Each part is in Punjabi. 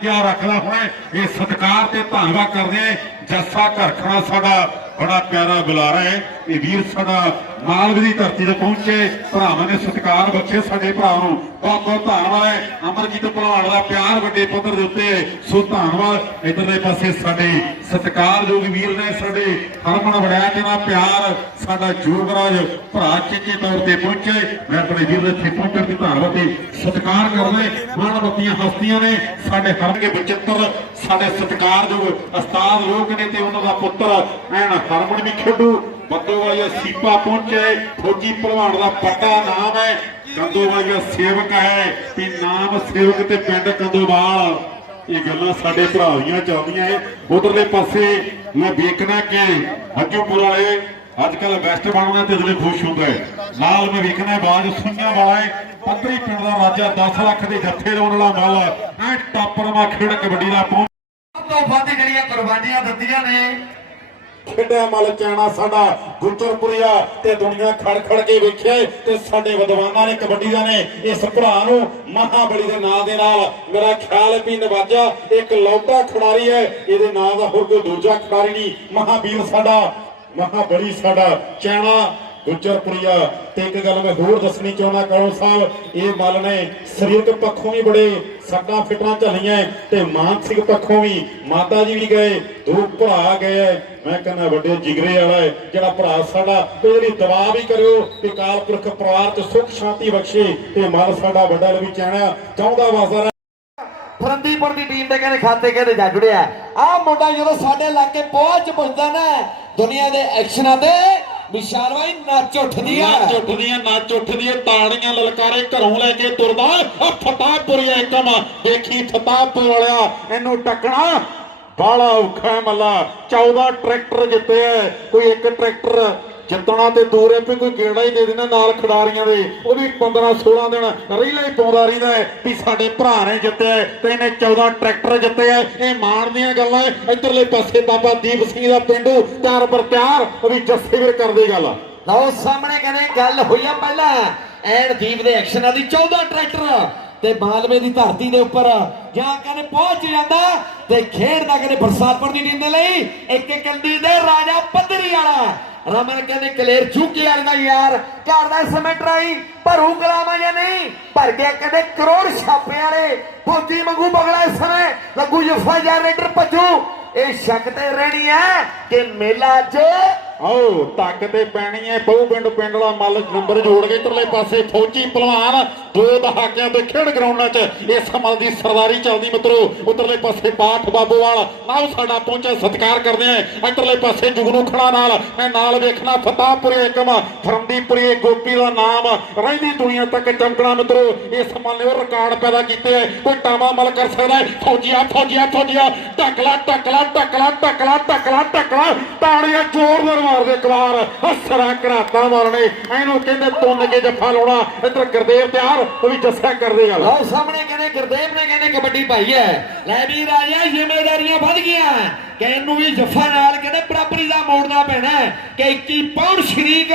ਕਿਆ ਰੱਖਦਾ ਹੋਣਾ ਇਹ ਸਤਿਕਾਰ ਤੇ ਧੰਨਵਾਦ ਕਰਦੇ ਹਾਂ। ਜੱਸਾ ਘਰਖਣਾ ਸਾਡਾ ਬੜਾ ਪਿਆਰਾ ਬੁਲਾਰਾ ਹੈ। ਇਹ ਵੀਰ ਸਾਡਾ ਮਾਲਵੇ ਦੀ ਧਰਤੀ ਤੇ ਪਹੁੰਚੇ, ਭਰਾਵਾਂ ਨੇ ਸਤਿਕਾਰ ਬਖਸ਼ੇ ਸਾਡੇ ਭਰਾ ਨੂੰ। ਬਹੁਤ ਬਹੁਤ ਧੰਨਵਾਦ ਹੈ। ਅਮਰਜੀਤ ਭਲਵਾਨ ਦਾ ਪਿਆਰ ਵੱਡੇ ਪੱਧਰ ਦੇ ਉੱਤੇ ਸੋ ਧੰਨਵਾਦ। ਇਧਰਲੇ ਪਾਸੇ ਸਾਡੇ ਸਤਿਕਾਰਯੋਗ ਵੀਰ ਨੇ ਸਾਡੇ ਹਰਮਨ ਵੜਿਆ ਜੀ ਦਾ ਪਿਆਰ, ਸਾਡਾ ਜੋਗਰਾਜ ਭਰਾ ਚੇਚੇ ਤੌਰ ਤੇ ਪਹੁੰਚੇ। ਮੈਂ ਆਪਣੇ ਵੀਰ ਦੇ ਇੱਥੇ ਪਹੁੰਚਣ ਦੀ ਧੰਨਵਾਦ ਤੇ ਸਤਿਕਾਰ ਕਰਦੇ ਮਾਨਵਤੀਆਂ ਹਸਤੀਆਂ ਨੇ ਸਾਡੇ ਹਰਮਗੇ ਬਚਿੱਤਰ, ਸਾਡੇ ਸਤਿਕਾਰਯੋਗ ਉਸਤਾਦ ਲੋਕ ਨੇ ਤੇ ਉਹਨਾਂ ਦਾ ਪੁੱਤਰ ਐਨ ਹਰਮਨ ਵੀ ਖੇਡੂ। ਬੱਦੋ ਸੀਪਾ ਪਹੁੰਚੇ, ਫੌਜੀ ਭਲਵਾਨ ਦਾ ਪੱਕਾ ਨਾਮ ਹੈ। ਕੰਦੋਵਾਲੀਆ ਸੇਵਕ ਹੈ ਤੇ ਨਾਮ ਸੇਵਕ ਤੇ ਪਿੰਡ ਕੰਦੋਵਾਲ। ਇਹ ਗੱਲਾਂ ਸਾਡੇ ਭਰਾ ਦੀਆਂ ਚੱਲਦੀਆਂ ਏ। ਉਧਰਲੇ ਪਾਸੇ ਮੈਂ ਵੇਖਣਾ ਕਿ ਹੱਜੂਪੁਰ ਵਾਲੇ ਅੱਜ ਕੱਲ ਬੈਸਟ ਬਣਨਾ ਤੇ ਦਿਲ ਖੁਸ਼ ਹੁੰਦਾ ਹੈ ਨਾਲ ਮੈਂ ਵੇਖਣਾ ਬਾਜ ਸੁਣਿਆ ਵਾਲਾ ਹੈ ਪੱਤਰੀ ਪਿੰਡ ਦਾ ਰਾਜਾ 10 ਲੱਖ ਦੇ ਜੱਥੇ ਲਾਉਣ ਵਾਲਾ ਮਾਲ ਐ ਟਾਪਰ ਮਾ ਖੇਡ ਕਬੱਡੀ ਦਾ ਪਹੁੰਚ ਤੋਂ ਵੱਧ ਜਿਹੜੀਆਂ ਕੁਰਬਾਨੀਆਂ ਦਿੱਤੀਆਂ ਨੇ ਖੇਡਿਆ ਮਲ ਚਾਣਾ ਸਾਡਾ ਗੁੱਜਰਪੁਰੀਆ ਤੇ ਦੁਨੀਆ ਖੜ ਖੜ ਕੇ ਵੇਖਿਆ ਤੇ ਸਾਡੇ ਵਿਦਵਾਨਾਂ ਨੇ ਕਬੱਡੀ ਦਾ ਨੇ, ਇਸ ਭਰਾ ਨੂੰ ਮਹਾਬਲੀ ਦੇ ਨਾਂ ਦੇ ਨਾਲ ਮੇਰਾ ਖਿਆਲ ਹੈ ਵੀ ਨਵਾਜਾ, ਇੱਕ ਲੌਟਾ ਖਿਡਾਰੀ ਹੈ, ਇਹਦੇ ਨਾਂ ਦਾ ਹੋਰ ਕੋਈ ਦੂਜਾ ਖਿਡਾਰੀ ਨਹੀਂ ਮਹਾਵੀਰ ਸਾਡਾ, ਮਹਾਬਲੀ ਸਾਡਾ, ਚਾਣਾ ਗੁੱਜਰਪੁਰੀਆ ਤੇ ਇੱਕ ਗੱਲ ਮੈਂ ਹੋਰ ਦੱਸਣੀ ਚਾਹੁੰਦਾ ਕਰੋ ਸਾਹਿਬ? ਇਹ ਮਲ ਨੇ ਸਰੀਰਕ ਪੱਖੋਂ ਵੀ ਬੜੇ ਸੱਟਾਂ ਫਿਟਾਂ ਝੱਲੀਆਂ ਤੇ ਮਾਨਸਿਕ ਪੱਖੋਂ ਵੀ। ਮਾਤਾ ਜੀ ਵੀ ਗਏ, ਦੋ ਭਰਾ ਗਏ ਮੈਂ ਕਹਿੰਦਾ, ਵੱਡੇ ਜਿਗਰੇ ਵਾਲਾ ਹੈ ਜਿਹੜਾ ਭਰਾ ਸਾਡਾ, ਤੇ ਜਿਹੜੀ ਦਵਾ ਵੀ ਕਰਿਓ ਕਿ ਕਾਲਪੁਰਖ ਪਰਿਵਾਰ ਚ ਸੁੱਖ ਸ਼ਾਂਤੀ ਬਖਸ਼ੇ ਤੇ ਮਲ ਸਾਡਾ ਵੱਡਾ ਲਵੀ ਚਾਹਣਾ ਚਾਹੁੰਦਾ ਵਸਦਾ ਫਰੰਦੀਪੁਰ ਦੀ ਟੀਮ ਦੇ ਕਹਿੰਦੇ ਖਾਤੇ ਕਹਿੰਦੇ ਜਾ ਜੁੜਿਆ। ਆ ਮੁੰਡਾ ਜਦੋਂ ਸਾਡੇ ਇਲਾਕੇ ਪਹੁੰਚ ਪੁੱਜਦਾ ਨਾ, ਦੁਨੀਆ ਦੇ ਐਕਸ਼ਨਾਂ ਤੇ ਵਿਸ਼ਾਲ ਬਾਈ ਨੱਚ ਉੱਠਦੀ ਆ। ਨੱਚ ਉੱਠਦੀਆਂ ਨੱਚ ਉੱਠਦੀਆਂ ਤਾੜੀਆਂ ਲਲਕਾਰੇ ਘਰੋਂ ਲੈ ਕੇ ਤੁਰਦਾ ਆ ਫਤਾਪੁਰੀਆ ਇੱਕਮ ਦੇਖੀ ਫਤਾਪੁਰ ਵਾਲਿਆ, ਇਹਨੂੰ ਟੱਕਣਾ। ਬਾਲਾ ਔਖਾ ਹੈ ਮੱਲਾ। 14 ਟਰੈਕਟਰ ਜਿੱਤੇ ਐ ਕੋਈ ਇੱਕ ਟਰੈਕਟਰ ਜਿੱਤਣਾ ਤੇ ਦੂਰ ਹੈ ਵੀ ਕੋਈ ਗੇੜਾ ਹੀ ਦੇ ਦੇਣਾ ਨਾਲ ਖਿਡਾਰੀਆਂ ਦੇ। ਉਹ ਵੀ 15 16 ਦਿਨ ਰੀਲਾ ਹੀ ਪਾਉਂਦਾ ਰਹਿੰਦਾ ਹੈ ਵੀ ਸਾਡੇ ਭਰਾ ਨੇ ਜਿੱਤਿਆ ਤੇ ਇਹਨੇ 14 ਟਰੈਕਟਰ ਜਿੱਤੇ ਐ ਇਹ ਮਾਣ ਦੀਆਂ ਗੱਲਾਂ ਐ ਪਾਸੇ ਬਾਬਾ ਦੀਪ ਸਿੰਘ ਦਾ ਪਿੰਡੂ, ਤਿਆਰ ਬਰ ਤਿਆਰ, ਉਹ ਵੀ ਜੱਸੇ ਵੀਰ ਕਰਦੇ ਗੱਲ ਲਓ, ਸਾਹਮਣੇ ਕਹਿੰਦੇ ਗੱਲ ਹੋਈ ਆ ਪਹਿਲਾਂ। ਐਨ ਦੀਪ ਦੇ ਐਕਸ਼ਨਾਂ ਦੀ 14 ਟਰੈਕਟਰ ਤੇ ਮਾਲਵੇ ਦੀ ਧਰਤੀ ਦੇ ਉੱਪਰ ਜਾਂ ਕਹਿੰਦੇ ਪਹੁੰਚ ਜਾਂਦਾ ਤੇ ਖੇਡਦਾ ਕਹਿੰਦੇ ਬਰਸਾਤਪੁਰ ਦੀ ਟੀਮ ਦੇ ਲਈ। ਇੱਕ ਕੰਡੀ ਦੇ ਰਾਜਾ ਪੱਧਰੀ ਵਾਲਾ। ਰਮਨ ਕਹਿੰਦੇ ਕਲੇਰ ਝੂਕੇ ਵਾਲੇ ਦਾ ਯਾਰ। ਘਰ ਦਾ ਸਮੇਂ ਟਰਾਈ ਭਰੂ ਕਲਾਮਾ ਜਾਂ ਨਹੀਂ? ਭਰ ਗਿਆ ਕਹਿੰਦੇ ਕਰੋੜ ਛਾਪਿਆਂ ਨੇ ਫੌਜੀ ਮੰਗੂ ਬਗਲਾ ਇਸ ਸਮੇਂ। ਲੱਗੂ ਜਫਾ ਜਨਰੇਟਰ ਭੱਜੂ। ਇਹ ਸ਼ੱਕ ਤੇ ਰਹਿਣੀ ਹੈ ਕਿ ਮੇਲਾ ਚ ਆਓ ਟੱਕ ਤੇ ਪੈਣੀ ਐ, ਬਹੁ ਪਿੰਡ ਪਿੰਡ ਵਾਲਾ ਮੱਲ ਨੰਬਰ ਜੋੜ ਕੇ ਇਧਰਲੇ ਪਾਸੇ ਫੌਜੀ ਪਹਿਲਵਾਨ, ਦੋ ਦਹਾਕਿਆਂ ਦੇ ਖੇਡ ਗਰਾਊਂਡਾਂ 'ਚ ਇਸ ਮੱਲ ਦੀ ਸਰਦਾਰੀ ਚੱਲਦੀ ਮਿੱਤਰੋ, ਉਧਰਲੇ ਪਾਸੇ ਬਾਠ ਬਾਬੂਵਾਲ ਨਾਲ ਸਾਡਾ ਪਹੁੰਚਿਆ ਸਤਿਕਾਰ ਕਰਦੇ ਆ ਇਧਰਲੇ ਪਾਸੇ ਜੁਗਨੂ ਖੜਾ ਨਾਲ, ਮੈਂ ਨਾਲ ਵੇਖਣਾ ਫਤਾਹਪੁਰੇ ਏਕਮ, ਫਰੰਦੀਪੁਰੇ ਗੋਪੀ ਦਾ ਨਾਮ, ਰਹਿੰਦੀ ਦੁਨੀਆ ਤੱਕ ਚਮਕਣਾ ਮਿੱਤਰੋ, ਇਸ ਮੱਲ ਨੇ ਉਹ ਰਿਕਾਰਡ ਪੈਦਾ ਕੀਤੇ ਐ, ਕੋਈ ਟਾਮਾ ਮੱਲ ਕਰ ਸਕਦਾ ਹੈ ਫੌਜੀਆ ਫੌਜੀਆ ਫੌਜੀਆ ਟਕਲਾ ਟਕਲਾ ਟਕਲਾ ਟਕਲਾ ਟਕਲਾ ਟਕਲਾ ਤਾੜੀਆਂ ਜ਼ੋਰਦਾਰ ਮਾਰਦੇ ਕਵਾਰ ਹਸਰਾ ਘਰਾਤਾ ਮਾਰਨੇ ਇਹਨੂੰ ਕਹਿੰਦੇ ਤੁੰਨ ਕੇ ਜੱਫਾ ਲਾਉਣਾ। ਇੱਧਰ ਗੁਰਦੇਵ ਤਿਆਰ, ਉਹ ਵੀ ਜੱਸਾ ਕਰਦੇ ਗੱਲ ਲਓ ਸਾਹਮਣੇ ਕਹਿੰਦੇ, ਗੁਰਦੇਵ ਨੇ ਕਹਿੰਦੇ ਕਬੱਡੀ ਪਾਈ ਹੈ। ਲੈ ਵੀ ਰਾਜਾ ਜ਼ਿੰਮੇਵਾਰੀਆਂ ਵੱਧ ਗਈਆਂ। ਕਿ ਇਹਨੂੰ ਵੀ ਜੱਫਾ ਨਾਲ ਕਹਿੰਦੇ ਬਰਾਬਰੀ ਦਾ ਮੋੜਨਾ ਪੈਣਾ ਕਿ 21 ਪੌਂਡ ਸ਼ਰੀਕ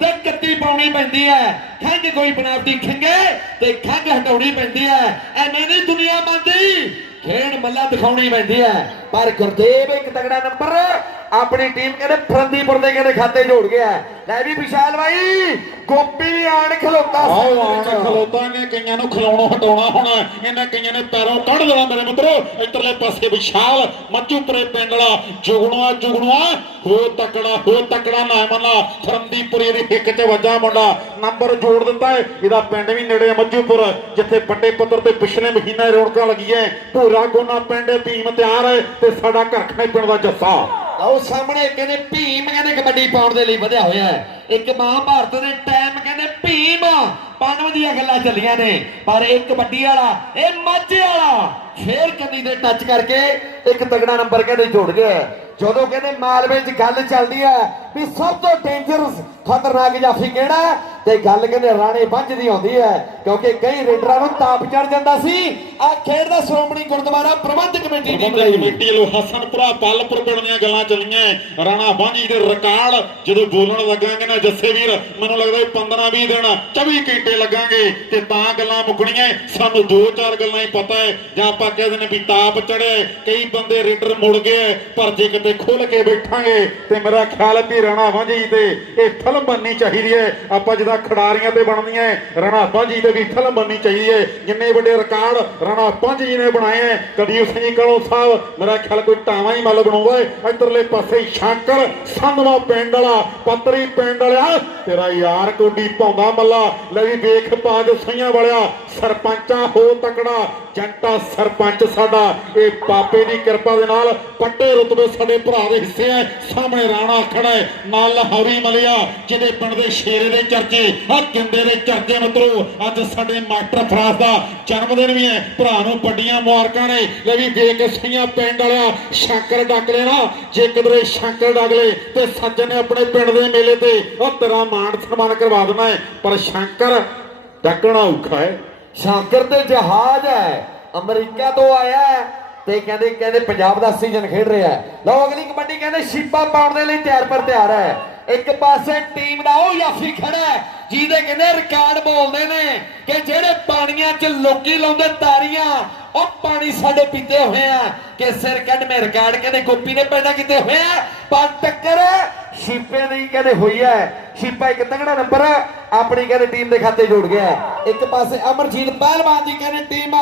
ਤੇ 31 ਪਾਉਣੀ ਪੈਂਦੀ ਹੈ। ਖੰਗ ਕੋਈ ਬਣਾਵਟੀ ਖੰਗੇ ਤੇ ਖੰਗ ਹਟਾਉਣੀ ਪੈਂਦੀ ਹੈ। ਐਵੇਂ ਨਹੀਂ ਦੁਨੀਆ ਮੰਨਦੀ। ਖੇਡ ਮੱਲਾ ਦਿਖਾਉਣੀ ਪੈਂਦੀ ਹੈ। ਪਰ ਗੁਰਦੇਵ ਇੱਕ ਤਗੜਾ ਨੰਬਰ ਆਪਣੀ ਟੀਮ ਕਹਿੰਦੇ ਫਰੰਦੀਪੁਰ ਦੇ ਕਹਿੰਦੇ ਖਾਤੇ ਜੋੜ ਗਿਆ ਲੈ ਵੀ ਵਿਸ਼ਾਲ ਬਾਈ, ਗੋਪੀ ਵੀ ਆਣ ਖਲੋਤਾ। ਆਓ, ਆਣ ਖਲੋਤਾ ਨੇ ਕਈਆਂ ਨੂੰ ਖਿਲਾਉਣੋਂ ਹਟਾਉਣਾ ਹੁਣ ਇਹਨਾਂ ਕਈਆਂ ਨੇ ਪੈਰੋਂ ਕੱਢ ਦੇਣਾ, ਮੇਰੇ ਮਿੱਤਰੋ। ਇੱਧਰਲੇ ਪਾਸੇ ਵਿਸ਼ਾਲ ਮੱਚੂਪੁਰੇ ਪਿੰਡ ਵਾਲਾ, ਜੁਗਣੂਆ ਜੁਗਣੂਆ। ਹੋ ਤਕੜਾ ਹੋ ਤਕੜਾ ਨਾ ਮੰਨਾ। ਫਰੰਦੀਪੁਰੀ ਦੀ ਹਿੱਕ 'ਚ ਵੱਜਾ ਮੁੰਡਾ। ਨੰਬਰ ਜੋੜ ਦਿੰਦਾ ਹੈ। ਇਹਦਾ ਪਿੰਡ ਵੀ ਨੇੜੇ ਹੈ, ਮੱਝੂਪੁਰ, ਜਿੱਥੇ ਵੱਡੇ ਪੱਧਰ ਤੇ ਪਿਛਲੇ ਮਹੀਨਾ ਰੌਣਕਾਂ ਲੱਗੀਆਂ ਭੂਰਾ ਗੋਨਾ ਪਿੰਡ ਭੀਮ ਤਿਆਰ ਹੈ ਤੇ ਸਾਡਾ ਘਰਖਣੇ ਪਿੰਡ ਦਾ ਜੱਸਾ। ਲਓ ਸਾਹਮਣੇ ਕਹਿੰਦੇ ਭੀਮ ਕਹਿੰਦੇ ਕਬੱਡੀ ਪਾਉਣ ਦੇ ਲਈ ਵਧਿਆ ਹੋਇਆ ਹੈ। ਇੱਕ ਮਹਾਭਾਰਤ ਦੇ ਟਾਈਮ ਕਹਿੰਦੇ ਭੀਮ। ਪਾਣਵ ਦੀਆਂ ਗੱਲਾਂ ਚੱਲੀਆਂ ਨੇ। ਪਰ ਇਹ ਕਬੱਡੀ ਵਾਲਾ ਇਹ ਮਾਝੇ ਵਾਲਾ। ਫੇਰ ਕੰਨੀ ਦੇ ਟੱਚ ਕਰਕੇ ਇੱਕ ਤਗੜਾ ਨੰਬਰ ਕਹਿੰਦੇ ਜੁੜ ਗਿਆ। ਜਦੋਂ ਕਹਿੰਦੇ ਮਾਲਵੇ 'ਚ ਗੱਲ ਚੱਲਦੀ ਹੈ ਵੀ ਸਭ ਤੋਂ ਡੇਂਜਰਸ ਖਤਰਨਾਕ ਜਾਫੀ ਕਿਹੜਾ ਹੈ? ਤੇ ਗੱਲ ਕਹਿੰਦੇ ਰਾਣੇ ਬੰਝ ਦੀ ਆਉਂਦੀ ਹੈ ਕਿਉਂਕਿ ਕਈ ਰੇਡਰਾਂ ਨੂੰ ਤਾਪ ਚੜ ਜਾਂਦਾ ਸੀ। ਆ ਖੇਡ ਦਾ ਸ਼੍ਰੋਮਣੀ ਗੁਰਦੁਆਰਾ ਪ੍ਰਬੰਧਕ ਕਮੇਟੀ ਦੀ ਕਮੇਟੀ ਵੱਲੋਂ ਹਸਨਪੁਰਾ ਪਲਪੁਰ ਦੀਆਂ ਗੱਲਾਂ ਚੱਲੀਆਂ। ਰਾਣਾ ਬਾਂਝੀ ਦੇ ਰਿਕਾਰਡ ਜਦੋਂ ਬੋਲਣ ਲੱਗਾਂਗੇ ਨਾ ਜੱਸੇ ਵੀਰ ਮੈਨੂੰ ਲੱਗਦਾ 15 20 ਦਿਨ 24 ਘੰਟੇ ਲੱਗਾਂਗੇ ਤੇ ਤਾਂ ਗੱਲਾਂ ਮੁੱਕਣੀਆਂ ਸਾਨੂੰ ਦੋ ਚਾਰ ਗੱਲਾਂ ਹੀ ਪਤਾ ਹੈ ਜਾਂ ਆਪਾਂ ਕਹਿੰਦੇ ਨੇ ਵੀ ਤਾਪ ਚੜੇ ਕਈ ਬੰਦੇ ਰੇਡਰ ਮੁੜ ਗਏ ਪਰ ਜੇ ਕਿਤੇ ਖੁੱਲ ਕੇ ਬੈਠਾਂਗੇ ਤੇ ਮੇਰਾ ਖਿਆਲ ਵੀ ਰਾਣਾ ਵਾਂਝੀ ਤੇ ਇਹ ਫਿਲਮ ਬਣਨੀ ਚਾਹੀਦੀ ਹੈ ਆਪਾਂ ਜਿਹਦਾ ਖਿਡਾਰੀਆਂ ਤੇ ਬਣਦੀਆਂ ਹੈ, ਰਾਣਾ ਵਾਂਝੀ ਤੇ ਵੀ ਫਿਲਮ ਬਣਨੀ ਚਾਹੀਦੀ ਹੈ ਜਿੰਨੇ ਵੱਡੇ ਰਿਕਾਰਡ ਰਾਣਾ ਵਾਂਝੀ ਜੀ ਨੇ ਬਣਾਏ ਹੈ ਕਦੀਪ ਸਿੰਘ ਕਲੋ ਸਾਹਿਬ ਮੇਰਾ ਖਿਆਲ ਕੋਈ ਟਾਵਾਂ ਹੀ ਮੱਲ ਬਣਾਉਂਦਾ ਹੈ ਇਧਰਲੇ ਪਾਸੇ ਸ਼ੰਕਰ ਸੰਧਵਾ ਪਿੰਡ ਵਾਲਾ ਪੱਤਰੀ ਪਿੰਡ ਵਾਲਿਆ, ਤੇਰਾ ਯਾਰ ਗੋਡੀ ਪਾਉਂਦਾ ਮੱਲਾ। ਲੈ ਵੀ ਵੇਖ ਪਾਜ ਸਈਆਂ ਵਾਲਿਆ, ਸਰਪੰਚਾ ਹੋ ਤਕੜਾ, ਜੰਟਾ ਸਰਪੰਚ ਸਾਡਾ। ਇਹ ਪਾਪੇ ਦੀ ਕਿਰਪਾ ਦੇ ਨਾਲ ਪੱਟੇ ਰੁਤਬੇ ਸਾਡੇ ਭਰਾ ਦੇ ਹਿੱਸੇ ਹੈ ਸਾਹਮਣੇ ਰਾਣਾ ਖੜਾ ਹੈ ਨਾਲ ਲਾਹੌਰੀ ਮਲਿਆ, ਜਿਹਦੇ ਪਿੰਡ ਦੇ ਸ਼ੇਰੇ ਦੇ ਚਰਚੇ ਆ ਕਿੰਦੇ ਦੇ ਚਰਚੇ ਮਿੱਤਰੋ ਅੱਜ ਸਾਡੇ ਮਾਸਟਰ ਫਰਾਸ ਦਾ ਜਨਮ ਦਿਨ ਵੀ ਹੈ ਭਰਾ ਨੂੰ ਵੱਡੀਆਂ ਮੁਬਾਰਕਾਂ ਨੇ। ਲੈ ਵੀ ਵੇਖ ਸਈਆਂ ਪਿੰਡ ਵਾਲਿਆ, ਸ਼ੰਕਰ ਡੱਕ ਨਾ ਜੇ ਕਿਧਰੇ ਸ਼ੰਕਰ ਡੱਕ ਲੈ, ਤੇ ਸੱਜਣ ਨੇ ਆਪਣੇ ਪਿੰਡ ਦੇ ਮੇਲੇ ਤੇ ਉਹ ਤੇਰਾ ਮਾਣ ਸਨਮਾਨ ਕਰਵਾ ਦੇਣਾ ਹੈ, ਪਰ ਸ਼ੰਕਰ ਡੱਕਣਾ ਔਖਾ ਹੈ। ਸ਼ਾਕਰ ਤੇ ਜਹਾਜ਼ ਹੈ, ਅਮਰੀਕਾ ਤੋਂ ਆਇਆ ਹੈ ਤੇ ਕਹਿੰਦੇ ਕਹਿੰਦੇ ਪੰਜਾਬ ਦਾ ਸੀਜ਼ਨ ਖੇਡ ਰਿਹਾ ਹੈ। ਲਓ, ਅਗਲੀ ਕਬੱਡੀ ਕਹਿੰਦੇ ਸ਼ੀਪਾ ਪਾਉਣ ਦੇ ਲਈ ਤਿਆਰ ਪਰ ਤਿਆਰ ਹੈ। ਇੱਕ ਪਾਸੇ ਟੀਮ ਦਾ ਉਹ ਯਾਫੀ ਖੜਾ ਹੈ, ਜਿਹਦੇ ਕਹਿੰਦੇ ਰਿਕਾਰਡ ਬੋਲਦੇ ਨੇ ਕਿ ਜਿਹੜੇ ਪਾਣੀਆਂ 'ਚ ਲੋਕੀ ਲਾਉਂਦੇ ਤਾਰੀਆਂ, ਉਹ ਪਾਣੀ ਸਾਡੇ ਪੀਤੇ ਹੋਏ ਆ। ਕਿ ਸਿਰ ਕੱਢ ਮੇ ਰਿਕਾਰਡ ਕਹਿੰਦੇ ਗੋਪੀ ਨੇ ਪੈਦਾ ਕੀਤੇ ਹੋਏ ਆ, ਪਰ ਟੱਕਰ ਸ਼ੀਪੇ ਦੀ ਕਹਿੰਦੇ ਹੋਈ ਹੈ। ਸ਼ੀਪਾ ਇੱਕ ਤਗੜਾ ਨੰਬਰ ਆਪਣੀ ਕਹਿੰਦੇ ਟੀਮ ਦੇ ਖਾਤੇ ਜੋੜ ਗਿਆ। ਇੱਕ ਪਾਸੇ ਅਮਰਜੀਤ ਪਹਿਲਵਾਨ ਦੀ ਕਹਿੰਦੇ ਟੀਮ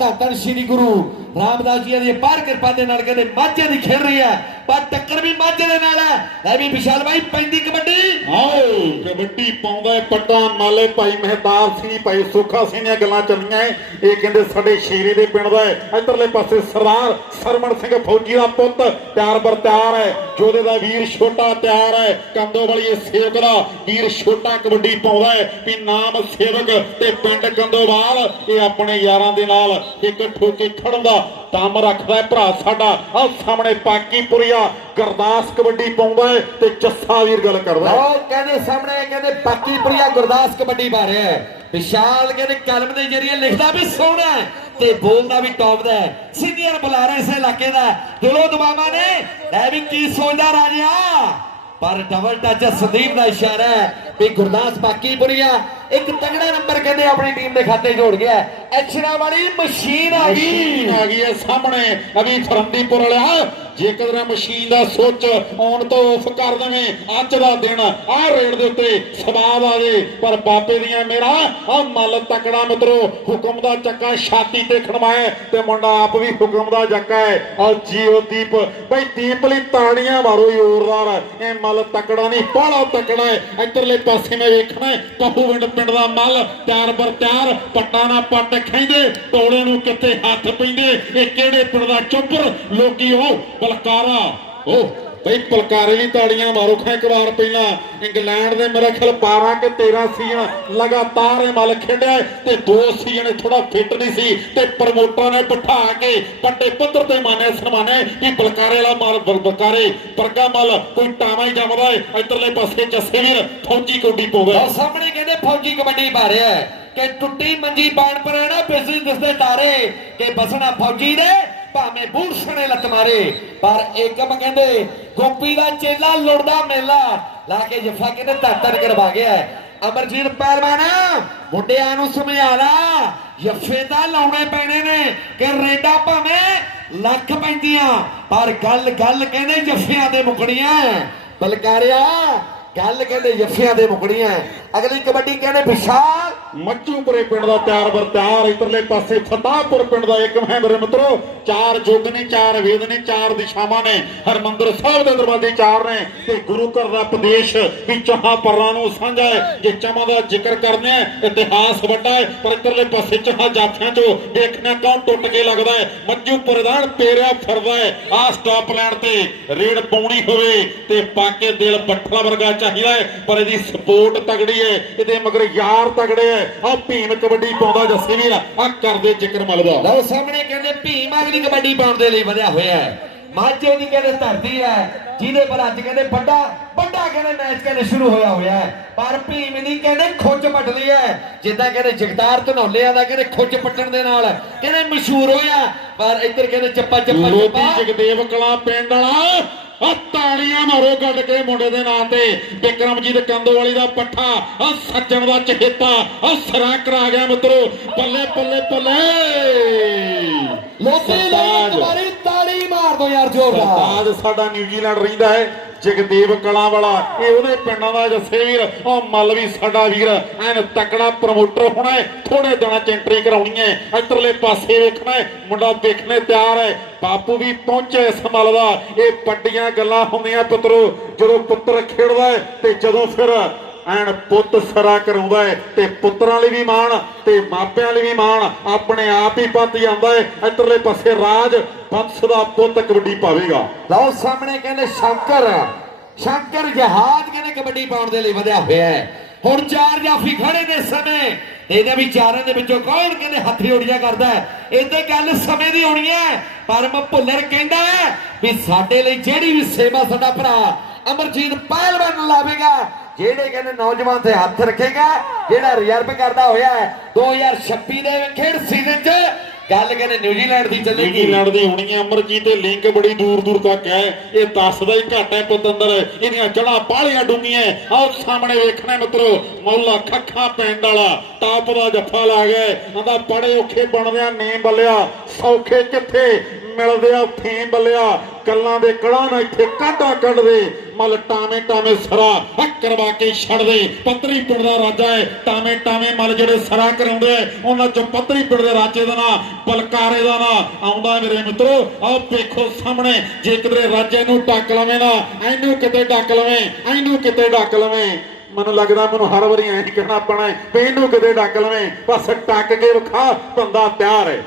ਧੰਨ ਸ਼੍ਰੀ ਗੁਰੂ ਰਾਮਦਾਸ ਜੀ ਦੀ ਪਾਰ ਕਿਰਪਾ ਦੇ ਨਾਲ ਕਹਿੰਦੇ ਮਾਝੇ ਦੀ ਖੇਡ ਰਹੀ ਹੈ ਪਰ ਟੱਕਰ ਵੀ ਮਾਝੇ ਦੇ ਨਾਲ ਹੈ ਲੈ ਵੀ ਵਿਸ਼ਾਲ ਭਾਈ ਪੈਂਦੀ ਕਬੱਡੀ। ਆਓ ਕਬੱਡੀ ਪਾਉਂਦਾ ਹੈ ਪੱਟਾ ਮਾਲੇ ਭਾਈ ਮਹਿਤਾਬ ਸਿੰਘ ਭਾਈ ਸੁੱਖਾ ਸਿੰਘ ਦੀਆਂ ਗੱਲਾਂ ਚੱਲੀਆਂ। ਇਹ ਕਹਿੰਦੇ ਸਾਡੇ ਸ਼ੇਰੇ ਦੇ ਪਿੰਡ ਦਾ ਹੈ ਇਧਰਲੇ ਪਾਸੇ ਸਰਦਾਰ ਸਰਮਣ ਸਿੰਘ ਫੌਜੀ ਦਾ ਪੁੱਤ ਤਿਆਰ ਬਰ ਤਿਆਰ ਹੈ ਜੋਦੇ ਦਾ ਵੀਰ ਛੋਟਾ ਤਿਆਰ ਹੈ ਕੰਦੋ ਵਾਲੀ ਸੇਵਕ ਦਾ ਵੀਰ ਛੋਟਾ ਕਬੱਡੀ ਪਾਉਂਦਾ ਹੈ, ਵੀ ਨਾਮ ਸੇਵਕ ਤੇ ਪਿੰਡ ਕੰਦੋਵਾਲ, ਇਹ ਆਪਣੇ ਯਾਰਾਂ ਦੇ ਨਾਲ ਇੱਕ ਠੋਕੇ ਖੜਨ ਦਾ ਦਮ ਰੱਖਦਾ ਹੈ। ਭਰਾ ਸਾਡਾ, ਆਹ ਸਾਹਮਣੇ ਪਾਕੀਪੁਰੀਆ, ਗਰਦਾਸ ਕਬੱਡੀ ਪਾਉਂਦਾ ਹੈ ਤੇ ਜੱਸਾ ਵੀਰ ਗੱਲ ਕਰਦਾ ਹੈ। ਲਓ ਕਹਿੰਦੇ ਸਾਹਮਣੇ ਕਹਿੰਦੇ ਬਾਕੀ ਗੁਰਦਾਸ ਕਬੱਡੀ ਪਾ ਰਿਹਾ ਹੈ। ਵਿਸ਼ਾਲ ਕਹਿੰਦੇ ਕਲਮ ਦੇ ਜਰੀਏ ਲਿਖਦਾ ਵੀ ਸੋਹਣਾ ਤੇ ਬੋਲਦਾ ਵੀ ਟੌਪ ਦਾ ਸੀਨੀਅਰ ਬੁਲਾਰਾ ਇਸ ਇਲਾਕੇ ਦਾ ਹੈ। ਦਿਲੋਂ ਦਬਾਵਾ ਨੇ, ਲੈ ਵੀ ਕੀ ਸੋਚਦਾ ਰਾਜਾ ਪਰ ਡਬਲ ਟੱਚ ਸੰਦੀਪ ਦਾ ਇਸ਼ਾਰਾ ਹੈ। ਵੀ ਗੁਰਦਾਸ ਬਾਕੀਪੁਰੀਆ ਇੱਕ ਤਗੜਾ ਨੰਬਰ ਕਹਿੰਦੇ ਆਪਣੀ ਟੀਮ ਦੇ ਖਾਤੇ ਜੋੜ ਗਿਆ। ਐਕਸ਼ਨਾਂ ਵਾਲੀ ਮਸ਼ੀਨ ਆ ਗਈ। ਮਸ਼ੀਨ ਆ ਗਈ ਹੈ ਸਾਹਮਣੇ। ਅਭੀ ਫਰੰਦੀਪੁਰ ਵਾਲਿਆ ਜੇ ਕਦਰ ਮਸ਼ੀਨ ਦਾ ਸੁੱਚ ਆਨ ਤੋਂ ਆਫ ਕਰ ਦੇਵੇਂ, ਅੱਜ ਦਾ ਦਿਨ ਆਹ ਰੇਡ ਦੇ ਉੱਤੇ ਸਵਾਦ ਆ ਪਰ ਬਾਬੇ ਦੀਆਂ ਮੇਰਾ, ਆ ਮੱਲ ਤਕੜਾ ਮਿੱਤਰੋ, ਹੁਕਮ ਦਾ ਚੱਕਾ ਛਾਤੀ ਤੇ ਖੜਵਾਏ ਤੇ ਮੁੰਡਾ ਆਪ ਵੀ ਹੁਕਮ ਦਾ ਜੱਕਾ ਹੈ। ਆ ਜੀਓ ਦੀਪ, ਬਈ ਦੀਪ ਲਈ ਤਾੜੀਆਂ ਮਾਰੋ, ਜ਼ੋਰਦਾਰ। ਇਹ ਮੱਲ ਤਕੜਾ ਨਹੀਂ, ਬਾਹਲਾ ਤਕੜਾ ਹੈ। ਇੱਧਰਲੇ ਪਾਸੇ ਮੈਂ ਵੇਖਣਾ ਹੈ, ਪਹੂਵਿੰਡ ਪਿੰਡ ਦਾ ਮੱਲ ਤਿਆਰ ਬਰ ਤਿਆਰ ਪੱਟਾ ਨਾ ਪੱਟ ਖੈਂਦੇ ਟੋਲੇ ਨੂੰ ਕਿੱਥੇ ਹੱਥ ਪੈਂਦੇ ਇਹ ਕਿਹੜੇ ਪਿੰਡ ਦਾ ਚੁੱਪਰ? ਲੋਕੀ ਉਹ ਬਲਕਾਰਾ ਉਹ ਬਈ ਪਲਕਾਰੇ ਤਾੜੀਆਂ ਮਾਰੋ, ਖਾ ਇੱਕ ਵਾਰ ਪਹਿਲਾਂ ਇੰਗਲੈਂਡ ਦੇ ਮੇਰੇ ਖਿਆਲ 12 ਕਿ 13 ਸੀਜ਼ਨ ਲਗਾਤਾਰ ਇਹ ਮੱਲ ਖੇਡਿਆ ਤੇ ਦੋ ਸੀਜ਼ਨ ਥੋੜਾ ਫਿੱਟ ਨਹੀਂ ਸੀ ਤੇ ਪ੍ਰਮੋਟਰਾਂ ਨੇ ਬਿਠਾ ਕੇ ਵੱਡੇ ਪੱਧਰ ਤੇ ਮਾਨੇ, ਸਨਮਾਨੇ ਕਿ ਬਲਕਾਰੇ ਵਾਲਾ ਮਾਲ ਬਲਕਾਰੇ ਪਰਗਾ ਮੱਲ ਕੋਈ ਟਾਵਾ ਹੀ ਜੰਮਦਾ ਹੈ, ਇੱਧਰਲੇ ਪਾਸੇ ਜੱਸੇ ਵੀਰ ਫੌਜੀ ਕੋਡੀ ਪਾਉਂਦਾ ਸਾਹਮਣੇ ਕਹਿੰਦੇ ਫੌਜੀ ਕਬੱਡੀ ਮਾਰਿਆ ਕਿ ਟੁੱਟੀ ਮੰਜੀ ਬਾਣ ਪਰਾਣਾ ਬਿਜ਼ਨਸ ਦੇ ਤਾਰੇ ਕਿ ਬਸਣਾ ਫੌਜੀ ਦੇ ਭਾਵੇਂ ਬੂਸ਼ਣੇ ਲੱਤ ਮਾਰੇ, ਪਰ ਏਕਮ ਕਹਿੰਦੇ, ਗੋਪੀ ਦਾ ਚੇਲਾ ਲੁੜਦਾ ਮੇਲਾ। ਲਾ ਕੇ ਜਫਾ ਕਹਿੰਦੇ ਧਰਤਰ ਕਰਵਾ ਗਿਆ ਅਮਰਜੀਤ ਪਹਿਲਵਾਨ ਮੁੰਡਿਆਂ ਨੂੰ ਸਮਝਾ ਜੱਫੇ ਤਾਂ ਲਾਉਣੇ ਪੈਣੇ ਨੇ, ਕਿ ਰੇਡਾ ਭਾਵੇਂ ਲੱਖ ਪੈਂਦੀਆਂ, ਪਰ ਗੱਲ ਗੱਲ ਕਹਿੰਦੇ ਜੱਫਿਆਂ ਦੇ ਮੁਕੜੀਆਂ ਬਲਕਾਰਿਆ, ਗੱਲ ਕਹਿੰਦੇ ਜੱਫਿਆਂ ਦੇ ਮੁਕੜੀਆਂ ਅਗਲੀ ਕਬੱਡੀ ਕਹਿੰਦੇ, ਵਿਸ਼ਾਲ ਮੱਚੂਪੁਰੇ ਪਿੰਡ ਦਾ ਤਿਆਰ ਬਰ ਤਿਆਰ, ਇਧਰਲੇ ਪਾਸੇ ਫਤਾਹਪੁਰ ਪਿੰਡ ਦਾ ਇੱਕ ਹੈ ਮੇਰੇ ਮਿੱਤਰੋ, ਚਾਰ ਯੁੱਗ ਨੇ, ਚਾਰ ਵੇਦ ਨੇ, ਚਾਰ ਦਿਸ਼ਾਵਾਂ ਨੇ, ਹਰਮੰਦਰ ਸਾਹਿਬ ਦੇ ਦਰਵਾਜ਼ੇ ਚਾਰ ਨੇ, ਤੇ ਗੁਰੂ ਘਰ ਦਾ ਉਪਦੇਸ਼ ਵੀ ਚਾਹਾਂ ਪਰਾਂ ਨੂੰ ਸਾਂਝਾ ਹੈ, ਜੇ ਚਾਹਾਂ ਦਾ ਜ਼ਿਕਰ ਕਰਨਾ ਆ ਇਤਿਹਾਸ ਵੱਡਾ ਹੈ, ਪਰ ਇਧਰਲੇ ਪਾਸੇ ਚਾਹਾਂ ਜਾਥਿਆਂ ਚੋਂ ਦੇਖਣਾ ਕੌਣ ਟੁੱਟ ਕੇ ਲੱਗਦਾ ਹੈ ਮੱਜੂਪੁਰ ਦਾ ਪੇਰਿਆ ਫਿਰਦਾ ਹੈ ਆ ਸਟਾਪ ਲੈਣ ਤੇ ਰੇਡ ਪਾਉਣੀ ਹੋਵੇ, ਤੇ ਪਾਕੇ ਦਿਲ ਬੱਠਲਾ ਵਰਗਾ ਚਾਹੀਦਾ ਹੈ, ਪਰ ਇਹਦੀ ਸਪੋਰਟ ਤਗੜੀ ਹੈ, ਇਹਦੇ ਮਗਰ ਯਾਰ ਤਗੜੇ ਹੈ ਆ ਭੀਮ ਕਬੱਡੀ ਪਾਉਂਦਾ ਜੱਸੀ ਵੀਰ ਆ ਕਰਦੇ ਜ਼ਿਕਰ ਮਲਦਾ ਲਓ ਸਾਹਮਣੇ ਕਹਿੰਦੇ ਭੀਮ ਅਗਲੀ ਕਬੱਡੀ ਪਾਉਣ ਦੇ ਲਈ ਵਧਿਆ ਹੋਇਆ ਹੈ। ਮਾਝੇ ਦੀ ਕਹਿੰਦੇ ਧਰਤੀ ਹੈ ਜਿਹਦੇ ਪਰ ਅੱਜ ਕਹਿੰਦੇ ਵੱਡਾ ਵੱਡਾ ਕਹਿੰਦੇ ਮੈਚ ਕਹਿੰਦੇ ਸ਼ੁਰੂ ਹੋਇਆ ਹੋਇਆ ਹੈ। ਪਰ ਭੀਮ ਦੀ ਕਹਿੰਦੇ ਖੁੱਜ ਪੱਟ ਲਈ ਹੈ। ਜਿੱਦਾਂ ਕਹਿੰਦੇ ਜਗਤਾਰ ਧਨੌਲਿਆਂ ਦਾ ਕਹਿੰਦੇ ਖੁੱਜ ਪੱਟਣ ਦੇ ਨਾਲ ਕਹਿੰਦੇ ਮਸ਼ਹੂਰ ਹੋਇਆ। ਪਰ ਇੱਧਰ ਕਹਿੰਦੇ ਚੱਪਾ ਚੱਪਾ ਲੋਧੀ ਚੱਪਾ। ਜਗਦੇਵ ਕਲਾ ਪਿੰਡ ਵਾਲਾ ਆ ਤਾੜੀਆਂ ਮਾਰੋ ਗੱਡ ਕੇ ਮੁੰਡੇ ਦੇ ਨਾਂ ਤੇ। ਵਿਕਰਮਜੀਤ ਕੰਦੋਵਾਲੀ ਦਾ ਪੱਠਾ ਆ ਸੱਜਣ ਦਾ ਚਹੇਤਾ ਆ ਸਰਾ ਕਰਾ ਗਿਆ ਮਿੱਤਰੋ। ਬੱਲੇ ਬੱਲੇ ਬੱਲੇ ਲੋਕੀ ਲਈ ਸਰਤਾਜ। ਤੁਹਾਡੀ ਤਾੜੀ ਮਾਰ ਦੋ ਯਾਰ ਜੋਰਦਾਰ। ਸਾਡਾ ਨਿਊਜ਼ੀਲੈਂਡ ਰਹਿੰਦਾ ਹੈ। ਜਗਦੇਵ ਕਲਾਂ ਵਾਲਾ ਇਹ ਉਹਦੇ ਪਿੰਡਾਂ ਦਾ ਜੱਸੇ ਵੀਰ ਉਹ ਮੱਲ ਵੀ ਸਾਡਾ ਵੀਰ, ਐਨ ਤਕੜਾ ਪ੍ਰਮੋਟਰ ਹੋਣਾ ਹੈ ਥੋੜੇ ਦਿਨਾਂ ਚ ਐਂਟਰੀ ਕਰਾਉਣੀ ਹੈ ਅੰਦਰਲੇ ਪਾਸੇ ਵੇਖਣਾ ਹੈ, ਮੁੰਡਾ ਵੇਖਣੇ ਤਿਆਰ ਹੈ, ਬਾਪੂ ਵੀ ਪਹੁੰਚੇ ਇਸ ਮੱਲ ਦਾ, ਇਹ ਵੱਡੀਆਂ ਗੱਲਾਂ ਹੁੰਦੀਆਂ ਪੁੱਤਰੋ, ਜਦੋਂ ਪੁੱਤਰ ਖੇਡਦਾ ਹੈ, ਤੇ ਜਦੋਂ ਫਿਰ ਐਨ ਪੁੱਤ ਸਰਾ ਕਰਾਉਂਦਾ ਹੈ ਤੇ ਪੁੱਤਰਾਂ ਲਈ ਵੀ ਮਾਣ, ਤੇ ਮਾਪਿਆਂ ਲਈ ਵੀ ਮਾਣ, ਆਪਣੇ ਆਪ ਹੀ ਪੱਤ ਜਾਂਦਾ ਹੈ ਇੱਧਰਲੇ ਪਾਸੇ ਰਾਜ, ਬੰਸ ਦਾ ਪੁੱਤ ਕਬੱਡੀ ਪਾਵੇਗਾ। ਲਓ ਸਾਹਮਣੇ ਕਹਿੰਦੇ ਸ਼ੰਕਰ ਸ਼ੰਕਰ ਜਹਾਜ਼ ਕਹਿੰਦੇ ਕਬੱਡੀ ਪਾਉਣ ਦੇ ਲਈ ਵਧਿਆ ਹੋਇਆ ਹੈ ਹੁਣ ਚਾਰ ਜਾਫੀ ਖੜੇ ਨੇ ਸਮੇਂ ਇਹਦੇ ਵੀ ਚਾਰਾਂ ਦੇ ਵਿੱਚੋਂ ਕੌਣ ਕਹਿੰਦੇ ਹੱਥੀ ਓੜੀਆਂ ਕਰਦਾ ਹੈ ਇੱਥੇ ਗੱਲ ਸਮੇਂ ਦੀ ਹੋਣੀ ਹੈ ਪਰ ਮੈਂ ਭੁੱਲਰ ਕਹਿੰਦਾ ਹੈ ਵੀ ਸਾਡੇ ਲਈ ਜਿਹੜੀ ਵੀ ਸੇਵਾ ਸਾਡਾ ਭਰਾ ਅਮਰਜੀਤ ਪਹਿਲਵਾਨ ਲਾਵੇਗਾ ਜਿਹੜੇ ਕਹਿੰਦੇ ਨੌਜਵਾਨ ਤੇ ਹੱਥ ਰੱਖੇਗਾ, ਜਿਹੜਾ ਰਿਜ਼ਰਵ ਕਰਦਾ ਹੋਇਆ ਹੈ 2026 ਦੇ ਖੇਡ ਸੀਜ਼ਨ 'ਚ ਗੱਲ ਕਹਿੰਦੇ ਨਿਊਜ਼ੀਲੈਂਡ ਦੀ ਚੱਲੇਗੀ। ਨਿਊਜ਼ੀਲੈਂਡ ਦੀ ਹੋਣੀ ਹੈ, ਅਮਰਜੀਤ ਤੇ ਲਿੰਕ ਬੜੀ ਦੂਰ ਦੂਰ ਤੱਕ ਹੈ। ਇਹ ਦੱਸਦਾ ਹੀ ਘੱਟ ਹੈ ਪਤੰਦਰ। ਇਹਦੀਆਂ ਜੜਾਂ ਪਾਲੀਆਂ ਡੂੰਘੀਆਂ ਆਓ ਸਾਹਮਣੇ ਵੇਖਣਾ ਮਿੱਤਰੋ, ਮੌਲਾ ਖੱਖਾ ਪਿੰਡ ਵਾਲਾ ਟਾਪ ਦਾ ਜੱਫਾ ਲਾ ਗਿਆ ਆਂਦਾ ਬੜੇ ਔਖੇ ਬਣਦਿਆਂ ਨੇ ਬੱਲਿਆ, ਸੌਖੇ ਕਿੱਥੇ? ਮਿਲਦੇ ਆ ਫੇਮ ਬੱਲਿਆ, ਕੱਲਾਂ ਦੇ ਕੜਾਂ ਨਾਲ ਇੱਥੇ ਕਾਂਡਾ ਕੱਢਦੇ। ਮਲ ਟਾਵੇਂ ਟਾਵੇਂ ਸਰਾ, ਹੱਕ ਕਰਵਾ ਕੇ ਛੱਡ ਦੇ ਪੱਤਰੀ ਪਿੰਡ ਦਾ ਰਾਜਾ ਹੈ ਟਾਵੇਂ ਟਾਵੇਂ ਮਲ ਜਿਹੜੇ ਸਰਾ ਕਰਾਉਂਦੇ ਉਹਨਾਂ ਚੋਂ ਪੱਤਰੀ ਪਿੰਡ ਦੇ ਰਾਜੇ ਦਾ ਨਾਂ, ਬਲਕਾਰੇ ਦਾ ਨਾਂ ਆਉਂਦਾ ਮੇਰੇ ਮਿੱਤਰੋ। ਆਹ ਵੇਖੋ ਸਾਹਮਣੇ, ਜੇ ਕਿਤੇ ਰਾਜੇ ਨੂੰ ਟੱਕ ਲਵੇਂ ਨਾ, ਇਹਨੂੰ ਕਿਤੇ ਡੱਕ ਲਵੇਂ, ਇਹਨੂੰ ਕਿਤੇ ਡੱਕ ਲਵੇਂ। ਮੈਨੂੰ ਲੱਗਦਾ ਮੈਨੂੰ ਹਰ ਵਾਰੀ ਐਂ ਕਹਿਣਾ ਪੈਣਾ ਹੈ ਵੀ ਇਹਨੂੰ ਕਿਤੇ ਡੱਕ ਲਵੇਂ। ਬਸ ਟੱਕ ਕੇ ਵਿਖਾ ਬੰਦਾ ਤਿਆਰ ਹੈ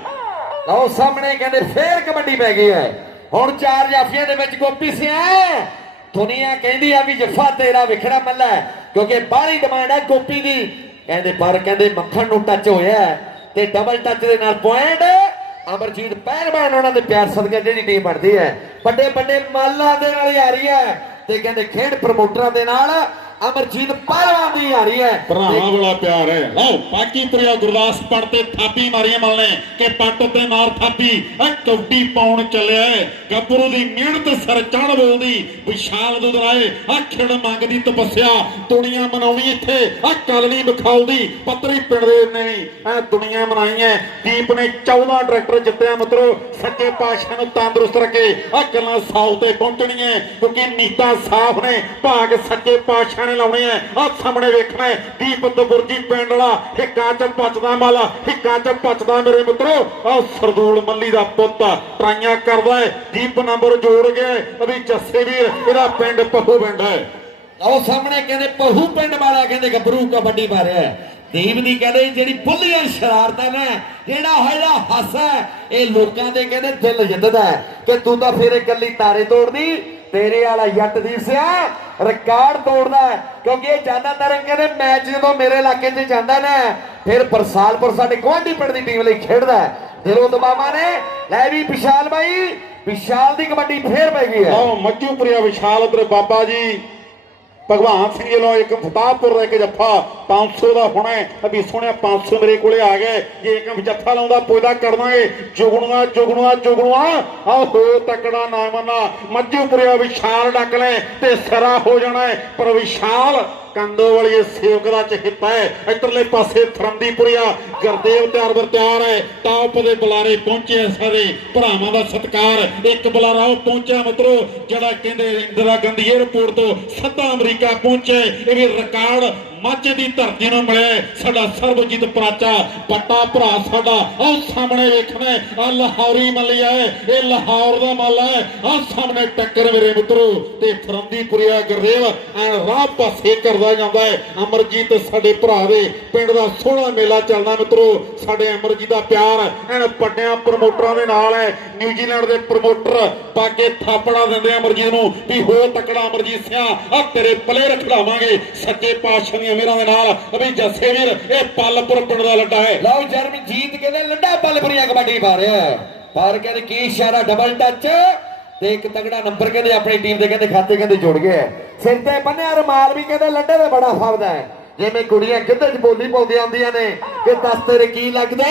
ਲਓ, ਸਾਹਮਣੇ ਕਹਿੰਦੇ ਫੇਰ ਕਬੱਡੀ ਪੈ ਗਈ ਹੈ। ਹੁਣ ਚਾਰ ਜਾਫੀਆਂ ਦੇ ਵਿੱਚ ਗੋਪੀ ਸਿਆ ਦੁਨੀਆ ਕਹਿੰਦੀ ਆ ਵੀ ਜੱਫਾ ਤੇਰਾ ਵਿਖੜਾ ਮੱਲਾ ਕਿਉਂਕਿ ਬਾਹਰੀ ਡਿਮਾਂਡ ਹੈ ਗੋਪੀ ਦੀ। ਕਹਿੰਦੇ, ਪਰ ਕਹਿੰਦੇ ਮੱਖਣ ਨੂੰ ਟੱਚ ਹੋਇਆ ਤੇ ਡਬਲ ਟੱਚ ਦੇ ਨਾਲ ਪੁਆਇੰਟ ਅਮਰਜੀਤ ਪਹਿਲਵਾਨ ਉਹਨਾਂ ਦੇ ਪਿਆਰ ਸਦਕਾ ਜਿਹੜੀ ਟੀਮ ਬਣਦੀ ਹੈ। ਵੱਡੇ ਵੱਡੇ ਮਾਲਾਂ ਦੇ ਨਾਲ ਹੀ ਆ ਰਹੀ ਹੈ ਤੇ ਕਹਿੰਦੇ ਖੇਡ ਪ੍ਰਮੋਟਰਾਂ ਦੇ ਨਾਲ ਅਮਰਜੀਤ ਪਹਿਲਵਾਨ ਦੀ ਆ ਰਹੀ ਹੈ। ਭਰਾਵਾਂ ਵਾਲਾ ਪਿਆਰ ਹੈ। ਲਓ ਬਾਕੀ ਪ੍ਰਿਆ ਗੁਰਦਾਸ ਪੜ ਤੇ ਥਾਪੀ ਮਾਰੀਆਂ ਮਲਨੇ ਕਿ ਪੱਟ ਤੇ ਮਾਰ ਥਾਪੀ। ਐ ਕੌਡੀ ਪਾਉਣ ਚੱਲਿਆ ਏ। ਗੱਭਰੂ ਦੀ ਮਿਹਨਤ ਸਰ ਚੜ ਬੋਲਦੀ। ਵਿਸ਼ਾਲ ਦੁਦਰਾਏ ਆਖੜ ਮੰਗਦੀ ਤਪੱਸਿਆ। ਦੁਨੀਆ ਮਨਾਉਣੀ ਇੱਥੇ ਆ ਕੱਲ ਨਹੀਂ ਵਿਖਾਉਦੀ। ਪੱਤਰੀ ਪਿੰਡ ਦੇ ਨੇ ਐ ਦੁਨੀਆ ਮਨਾਈ ਐ ਦੀਪ ਨੇ 14 ਟਰੈਕਟਰ ਜਿੱਤਿਆ ਮਿੱਤਰੋ। ਸੱਚੇ ਪਾਤਸ਼ਾਹ ਨੂੰ ਤੰਦਰੁਸਤ ਰੱਖੇ। ਆ ਗੱਲਾਂ ਸਾਊ ਤੇ ਪਹੁੰਚਣੀਆਂ ਕਿਉਂਕਿ ਨੀਤਾਂ ਸਾਫ਼ ਨੇ। ਭਾਗ ਸੱਚੇ ਪਾਤਸ਼ਾਹ ਨੇ ਲਾਉਣੇ ਆ ਆ ਸਾਹਮਣੇ ਵੇਖਣਾ ਦੀਪ ਦਬੁਰਜੀ ਪਿੰਡ ਵਾਲਾ। ਹਿੱਕਾ ਚ ਪਚਦਾ ਮਾਲਾ। ਹਿੱਕਾ ਚ ਪਚਦਾ ਮੇਰੇ ਮਿੱਤਰੋ। ਆ ਸਰਦੂਲ ਮੱਲੀ ਦਾ ਪੁੱਤ ਟਰਾਈਆਂ ਕਰਦਾ ਹੈ ਦੀਪ ਨੰਬਰ ਜੋੜ ਗਿਆ ਅਭੀ ਜੱਸੇ ਵੀਰ, ਇਹਦਾ ਪਿੰਡ ਪਹੂ ਪਿੰਡ ਹੈ ਉਹ ਸਾਹਮਣੇ ਕਹਿੰਦੇ ਪਹੂ ਪਿੰਡ ਵਾਲਾ ਕਹਿੰਦੇ ਗੱਭਰੂ ਕਬੱਡੀ ਮਾਰਿਆ ਦੀਪ ਦੀ ਕਹਿੰਦੇ ਜਿਹੜੀ ਬੁੱਲੀਆਂ ਸ਼ਰਾਰਤਾਂ ਨੇ, ਜਿਹੜਾ ਹੋਇਆ ਹੱਸ ਹੈ ਇਹ ਲੋਕਾਂ ਦੇ ਕਹਿੰਦੇ ਦਿਲ ਜਿੱਤਦਾ ਤੇ ਤੂੰ ਤਾਂ ਫੇਰ ਇਕੱਲੀ ਤਾਰੇ ਤੋੜਦੀ, ਤੇਰੇ ਵਾਲਾ ਜੱਟ ਦੀ ਸਿਆ। ਰਿਕਾਰਡ ਤੋੜਦਾ ਕਿਉਂਕਿ ਇਹ ਜ਼ਿਆਦਾਤਰ ਕਹਿੰਦੇ ਮੈਚ ਜਦੋਂ ਮੇਰੇ ਇਲਾਕੇ 'ਚ ਜਾਂਦਾ ਨਾ, ਫਿਰ ਬਰਸਾਲਪੁਰ ਸਾਡੇ ਗੁਆਂਢੀ ਪਿੰਡ ਦੀ ਟੀਮ ਲਈ ਖੇਡਦਾ ਹੈ। ਦਿਲੋਂ ਦਬਾਵਾ ਨੇ, ਲੈ ਵੀ ਵਿਸ਼ਾਲ ਬਾਈ, ਵਿਸ਼ਾਲ ਦੀ ਕਬੱਡੀ ਫੇਰ ਪੈ ਗਈ ਹੈ। ਲਓ ਮੱਜੂਪੁਰੀਆ ਵਿਸ਼ਾਲ ਉਧਰ ਬਾਬਾ ਜੀ। ਭਗਵਾਨ ਸਿੰਘ ਜੀ ਵੱਲੋਂ ਇੱਕ ਫਤਾਹਪੁਰ ਦਾ ਇੱਕ ਜੱਫਾ 500 ਦਾ ਹੋਣਾ ਹੈ। ਅਭੀ ਸੁਣਿਆ 500 ਮੇਰੇ ਕੋਲੇ ਆ ਗਏ। ਜੇ ਇੱਕ ਜੱਫਾ ਲਾਉਂਦਾ ਪੁੱਜਦਾ ਕਰ ਦਾਂਗੇ। ਜੁਗਣੂਆ ਜੁਗਣੂਆ ਜੁਗਣੂਆ। ਆਹੋ, ਤਕੜਾ ਨਾ। ਮੰਨਾ ਮੱਜੂਪੁਰੀਆ ਵਿਸ਼ਾਲ ਡੱਕ ਲੈ ਤੇ ਸਰਾ ਹੋ ਜਾਣਾ ਪਰ ਵਿਸ਼ਾਲ ਕੰਦੋ ਸੇਵਕ ਦਾ ਚਹਿੱਤਾ ਹੈ। ਇੱਧਰਲੇ ਪਾਸੇ ਫਰੰਦੀਪੁਰੀਆ, ਗੁਰਦੇਵ ਤਿਆਰ ਬਰ ਤਿਆਰ ਹੈ। ਟਾਪ ਦੇ ਬੁਲਾਰੇ ਪਹੁੰਚੇ ਸਾਰੇ ਭਰਾਵਾਂ ਦਾ ਸਤਿਕਾਰ। ਇੱਕ ਬੁਲਾਰਾ ਉਹ ਪਹੁੰਚਿਆ ਮਿੱਤਰੋ, ਜਿਹੜਾ ਕਹਿੰਦੇ ਇੰਦਰਾ ਗਾਂਧੀ 에ਅਰਪੋਰਟ ਤੋਂ ਸਿੱਧਾ ਅਮਰੀਕਾ ਪਹੁੰਚੇ। ਇਹ ਵੀ ਰਿਕਾਰਡ ਮਾਝੇ ਦੀ ਧਰਤੀ ਨੂੰ ਮਿਲਿਆ ਸਾਡਾ ਸਰਬਜੀਤ ਪ੍ਰਾਚਾ ਪੱਟਾ ਭਰਾ ਸਾਡਾ, ਆਹ ਸਾਹਮਣੇ ਵੇਖਣਾ ਆ ਲਾਹੌਰੀ ਮੱਲਿਆ ਇਹ ਲਾਹੌਰ ਦਾ ਮੱਲ ਹੈ, ਆਹ ਸਾਹਮਣੇ ਟੱਕਰ ਮੇਰੇ ਮਿੱਤਰੋ, ਤੇ ਫਰੰਦੀਪੁਰੀਆ ਗੁਰਦੇਵ ਐ ਰਾਹ ਪਾਸੇ ਕਰਦਾ ਜਾਂਦਾ ਹੈ, ਅਮਰਜੀਤ ਸਾਡੇ ਭਰਾ ਦੇ ਪਿੰਡ ਦਾ ਸੋਹਣਾ ਮੇਲਾ ਚੱਲਦਾ ਮਿੱਤਰੋ, ਸਾਡੇ ਅਮਰਜੀਤ ਦਾ ਪਿਆਰ, ਐਨ ਵੱਡਿਆਂ ਪ੍ਰਮੋਟਰਾਂ ਦੇ ਨਾਲ ਹੈ, ਨਿਊਜ਼ੀਲੈਂਡ ਦੇ ਪ੍ਰਮੋਟਰ ਪਾਕੇ ਥਾਪੜਾ ਦਿੰਦੇ ਅਮਰਜੀਤ ਨੂੰ, ਵੀ ਹੋ ਤਕੜਾ ਅਮਰਜੀਤ ਸਿਆ ਆ ਤੇਰੇ ਪਲੇ ਰਖੜਾਵਾਂਗੇ, ਸੱਚੇ ਪਾਤਸ਼ਾਹ ਦੀਆਂ ਮੇਰਾਂ ਦੇ ਨਾਲ ਅਭੀ ਜੱਸੇ ਵੀਰ ਇਹ ਪੱਲਪੁਰ ਪਿੰਡ ਦਾ ਲੱਡਾ ਹੈ। ਲਓ ਜਰਮਜੀਤ ਕਹਿੰਦੇ, ਲੰਡਾ ਬਲਪਰੀਆ ਕਬੱਡੀ ਪਾ ਰਿਹਾ ਹੈ। ਕਹਿੰਦੇ, ਕੀ ਇਸ਼ਾਰਾ ਡਬਲ ਟੱਚ ਤੇ ਇੱਕ ਤਗੜਾ ਨੰਬਰ ਕਹਿੰਦੇ, ਆਪਣੀ ਟੀਮ ਦੇ ਕਹਿੰਦੇ, ਖਾਤੇ ਕਹਿੰਦੇ ਜੁੜ ਗਏ ਸਿਰ ਤੇ ਬੰਨਿਆ, ਰਮਾਲ ਵੀ ਕਹਿੰਦੇ, ਲੰਡੇ ਦਾ ਬੜਾ ਫਰਦਾ ਹੈ। ਜਿਵੇਂ ਕੁੜੀਆਂ ਕਿੱਧਰ ਚ ਬੋਲੀ ਪਾਉਂਦੀਆਂ ਹੁੰਦੀਆਂ ਨੇ, ਕਿ ਦੱਸ ਤੇਰੇ ਕੀ ਲੱਗਦਾ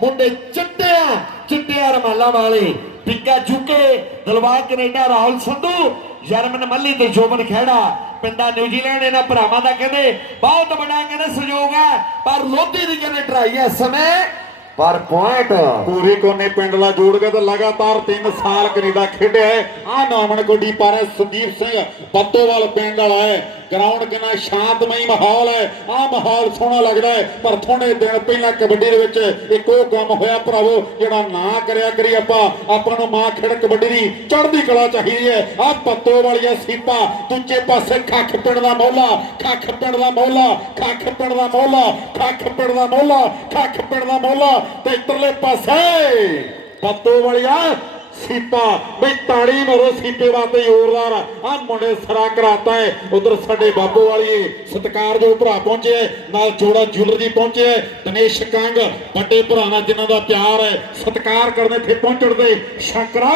ਮੁੰਡੇ ਚਿੱਟਿਆਂ ਚਿੱਟਿਆਂ ਰਮਾਲਾਂ ਵਾਲੇ। ਟਿੱਕਾ ਚੁੱਕੇ, ਦਲਵਾਰ ਕੈਨੇਡਾ, ਰਾਹੁਲ ਸੰਧੂ ਜਰਮਨ ਮੱਲੀ ਤੇ ਜੋਬਨ ਖੇੜਾ ਪਿੰਡਾ ਨਿਊਜ਼ੀਲੈਂਡ ਇਹਨਾਂ ਭਰਾਵਾਂ ਦਾ ਕਹਿੰਦੇ, ਬਹੁਤ ਵੱਡਾ ਕਹਿੰਦੇ ਸਹਿਯੋਗ ਹੈ, ਪਰ ਲੋਧੀ ਦੀ ਕਹਿੰਦੇ ਟਰਾਈ ਹੈ ਸਮੇਂ, ਪਰ ਪੁਆਇੰਟ ਪੂਰੀ ਕੋਨੇ ਪਿੰਡ ਦਾ ਜੋੜ ਕੇ ਤਾਂ ਲਗਾਤਾਰ 3 ਸਾਲ ਕੈਨੇਡਾ ਖੇਡਿਆ ਹੈ। ਆ ਨਾਮਣ ਕੋਡੀ ਪਰ ਸੰਦੀਪ ਸਿੰਘ, ਬੱਤੋਵਾਲ ਪਿੰਡ ਵਾਲਾ ਹੈ। ਗਰਾਊਂਡ ਕਿੰਨਾ ਸ਼ਾਂਤਮਈ ਮਾਹੌਲ ਹੈ। ਆ ਮਾਹੌਲ ਸੋਹਣਾ ਲੱਗਦਾ ਹੈ, ਪਰ ਥੋੜੇ ਦਿਨ ਪਹਿਲਾਂ ਕਬੱਡੀ ਦੇ ਵਿੱਚ ਇੱਕ ਉਹ ਕੰਮ ਹੋਇਆ ਭਰਾਵੋ, ਜਿਹੜਾ ਨਾ ਕਰਿਆ ਕਰੀ ਆਪਾਂ। ਆਪਾਂ ਨੂੰ ਮਾਂ ਖੇਡ ਕਬੱਡੀ ਦੀ ਚੜ੍ਹਦੀ ਕਲਾ ਚਾਹੀਦੀ ਹੈ। ਆ ਪੱਤੋ ਵਾਲੀਆਂ ਸੀਪਾ ਦੂਜੇ ਪਾਸੇ ਖੱਖ ਪਿੰਡ ਦਾ ਮੌਲਾ, ਖੱਖ ਪਿੰਡ ਦਾ ਮੌਲਾ, ਖੱਖ ਪਿੰਡ ਦਾ ਮੌਲਾ, ਖੱਖ ਪਿੰਡ ਦਾ ਮੌਲਾ, ਖੱਖ ਪਿੰਡ ਦਾ ਮੌਲਾ ਤੇ ਇੱਧਰਲੇ ਪਾਸੇ ਪੱਤੋ ਵਾਲੀਆਂ ਸੀਪਾ ਬਈ ਤਾੜੀ ਮਾਰੋ ਸੀਪੇ ਵਾਸਤੇ ਜ਼ੋਰਦਾਰ। ਆ ਮੁੰਡੇ ਸਰਾ ਕਰਾਤਾ ਹੈ ਉਧਰ ਸਾਡੇ ਬਾਬੋ ਵਾਲੀ ਸਤਿਕਾਰਯੋਗ ਭਰਾ ਪਹੁੰਚੇ ਹੈ, ਨਾਲ ਜੋੜਾ ਜੁਲਰ ਜੀ ਪਹੁੰਚੇ ਹੈ, ਦਿਨੇਸ਼ ਕੰਗ ਵੱਡੇ ਭਰਾ ਨਾਲ ਜਿਨ੍ਹਾਂ ਦਾ ਪਿਆਰ ਹੈ ਸਤਿਕਾਰ ਕਰਨ ਇੱਥੇ ਪਹੁੰਚਣ ਦੇ ਸ਼ੰਕਰਾ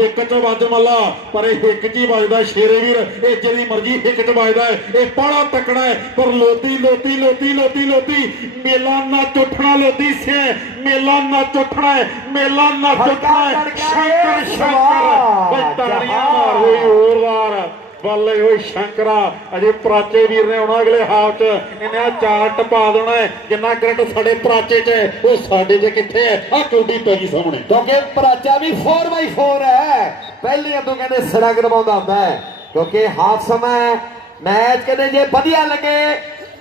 ਇੱਕ ਚ ਵੱਜ ਮੱਲਾ ਪਰ ਇਹ ਇੱਕ ਚ ਹੀ ਵੱਜਦਾ ਸ਼ੇਰੇ ਵੀਰ ਇਹ ਜਿਹੜੀ ਮਰਜ਼ੀ ਇੱਕ ਚ ਵੱਜਦਾ ਹੈ ਇਹ ਬੜਾ ਤਕੜਾ ਹੈ ਪਰ ਲੋਤੀ ਲੋਤੀ ਲੋਤੀ ਲੋਤੀ ਲੋਤੀ ਮੇਲਾ ਨਾ ਚੁੱਠਣਾ ਲੋਤੀ ਸੇ ਮੇਲਾ ਨਾ ਚੁੱਠਣਾ ਹੈ ਮੇਲਾ ਨਾ ਚੁੱਠਣਾ ਹੈ ਸ਼ੰਕਰ ਸ਼ੰਕਰ ਬਈ ਤਾੜੀਆਂ ਮਾਰ ਹੋਈ ਜ਼ੋਰਦਾਰ ਬੱਲੇ ਓਏ ਸ਼ੰਕਰਾ, ਅਜੇ ਪ੍ਰਾਚੇ ਵੀਰ ਨੇ ਆਉਣਾ ਅਗਲੇ ਹਾਫ ਚ। ਇਹਨੇ ਚਾਰ ਟਪਾ ਦੇਣਾ ਜਿੰਨਾ ਕਰੰਟ ਸਾਡੇ ਪ੍ਰਾਚੇ ਚ ਉਹ ਸਾਡੇ ਚ ਕਿੱਥੇ ਹੈ? ਆ ਕੌਡੀ ਪੈ ਸਾਹਮਣੇ। ਕਿਉਂਕਿ ਪ੍ਰਾਚਾ ਵੀ 4x4 ਹੈ। ਪਹਿਲੇ ਅੱਧੋਂ ਕਹਿੰਦੇ ਸੜਕ ਕਰਵਾਉਂਦਾ ਹੁੰਦਾ ਹੈ। ਕਿਉਂਕਿ ਹਾਫ ਸਮਾਂ ਮੈਚ ਕਹਿੰਦੇ ਜੇ ਵਧੀਆ ਲੱਗੇ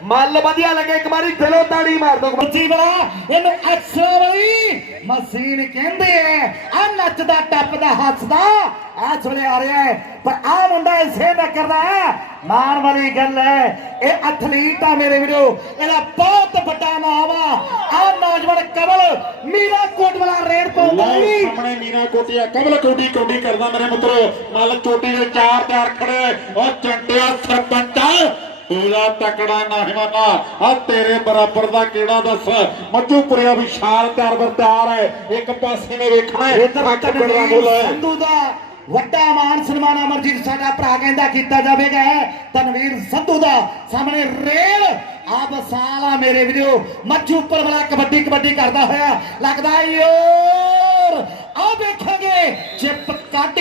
ਮੱਲ ਵਧੀਆ ਲੱਗੇ ਇੱਕ ਵਾਰੀ ਦਿਲੋਂ ਤਾੜੀ ਮਾਰ ਦੋ। ਬੱਚੀ ਬੜਾ ਇਹਨੂੰ ਐਕਸਰਾ ਵਾਲੀ ਮਸ਼ੀਨ ਕਹਿੰਦੇ ਐ ਆ ਨੱਚਦਾ ਟੱਪਦਾ ਹੱਸਦਾ। ਐਸ ਵੇਲੇ ਆ ਰਿਹਾ ਹੈ ਪਰ ਆ ਮੁੰਡਾ ਇਸੇ ਦਾ ਕਰਦਾ ਹੈ ਮਾਣ ਵਾਲੀ ਗੱਲ ਹੈ ਇਹ ਐਥਲੀਟ ਆ ਮੇਰੇ ਵੀਰੋ। ਇਹਦਾ ਬਹੁਤ ਵੱਡਾ ਨਾਮ ਆ। ਆ ਨੌਜਵਾਨ ਕਮਲ ਮੀਰਾ ਕੋਟ ਵਾਲਾ ਰੇਡ ਪਾਉਂਦਾ ਲਓ ਨਹੀਂ ਸਾਹਮਣੇ ਮੀਨਾ ਕੋਟੀਆ ਕਮਲ ਕੋਟੀ ਕੋਟੀ ਕਰਦਾ ਮੇਰੇ ਮਿੱਤਰੋ। ਮੱਲ ਚੋਟੀ ਦੇ ਚਾਰ ਚਾਰ ਖੜੇ ਉਹ ਚੰਟਿਆ ਸਰਪੰਚਾ ਪੂਰਾ ਤਕੜਾ ਨਾਹਿਮਾਨਾ ਆ ਤੇਰੇ ਬਰਾਬਰ ਦਾ ਕਿਹੜਾ ਦੱਸ? ਮੱਜੂਪੁਰਿਆ ਵਿਸ਼ਾਲ ਤਿਆਰ ਬਰ ਤਿਆਰ ਹੈ। ਇੱਕ ਪਾਸੇ ਨੇ ਵੇਖਣਾ ਇਧਰ ਮੁੱਲ ਸੰਧੂ ਦਾ ਵੱਡਾ ਮਾਨ ਸਨਮਾਨ ਅਮਰਜੀਤ ਸਾਡਾ ਭਰਾ ਕਹਿੰਦਾ ਕੀਤਾ ਜਾਵੇਗਾ। ਤਨਵੀਰ ਸੰਧੂ ਦਾ ਸਾਹਮਣੇ ਰੇਲ। ਆ ਬਸਾਲਾ ਮੇਰੇ ਵੀਡੀਓ ਮੱਛੂ ਉੱਪਰ ਵਾਲਾ ਕਬੱਡੀ ਕਬੱਡੀ ਕਰਦਾ ਹੋਇਆ। ਲੱਗਦਾ ਕੱਢ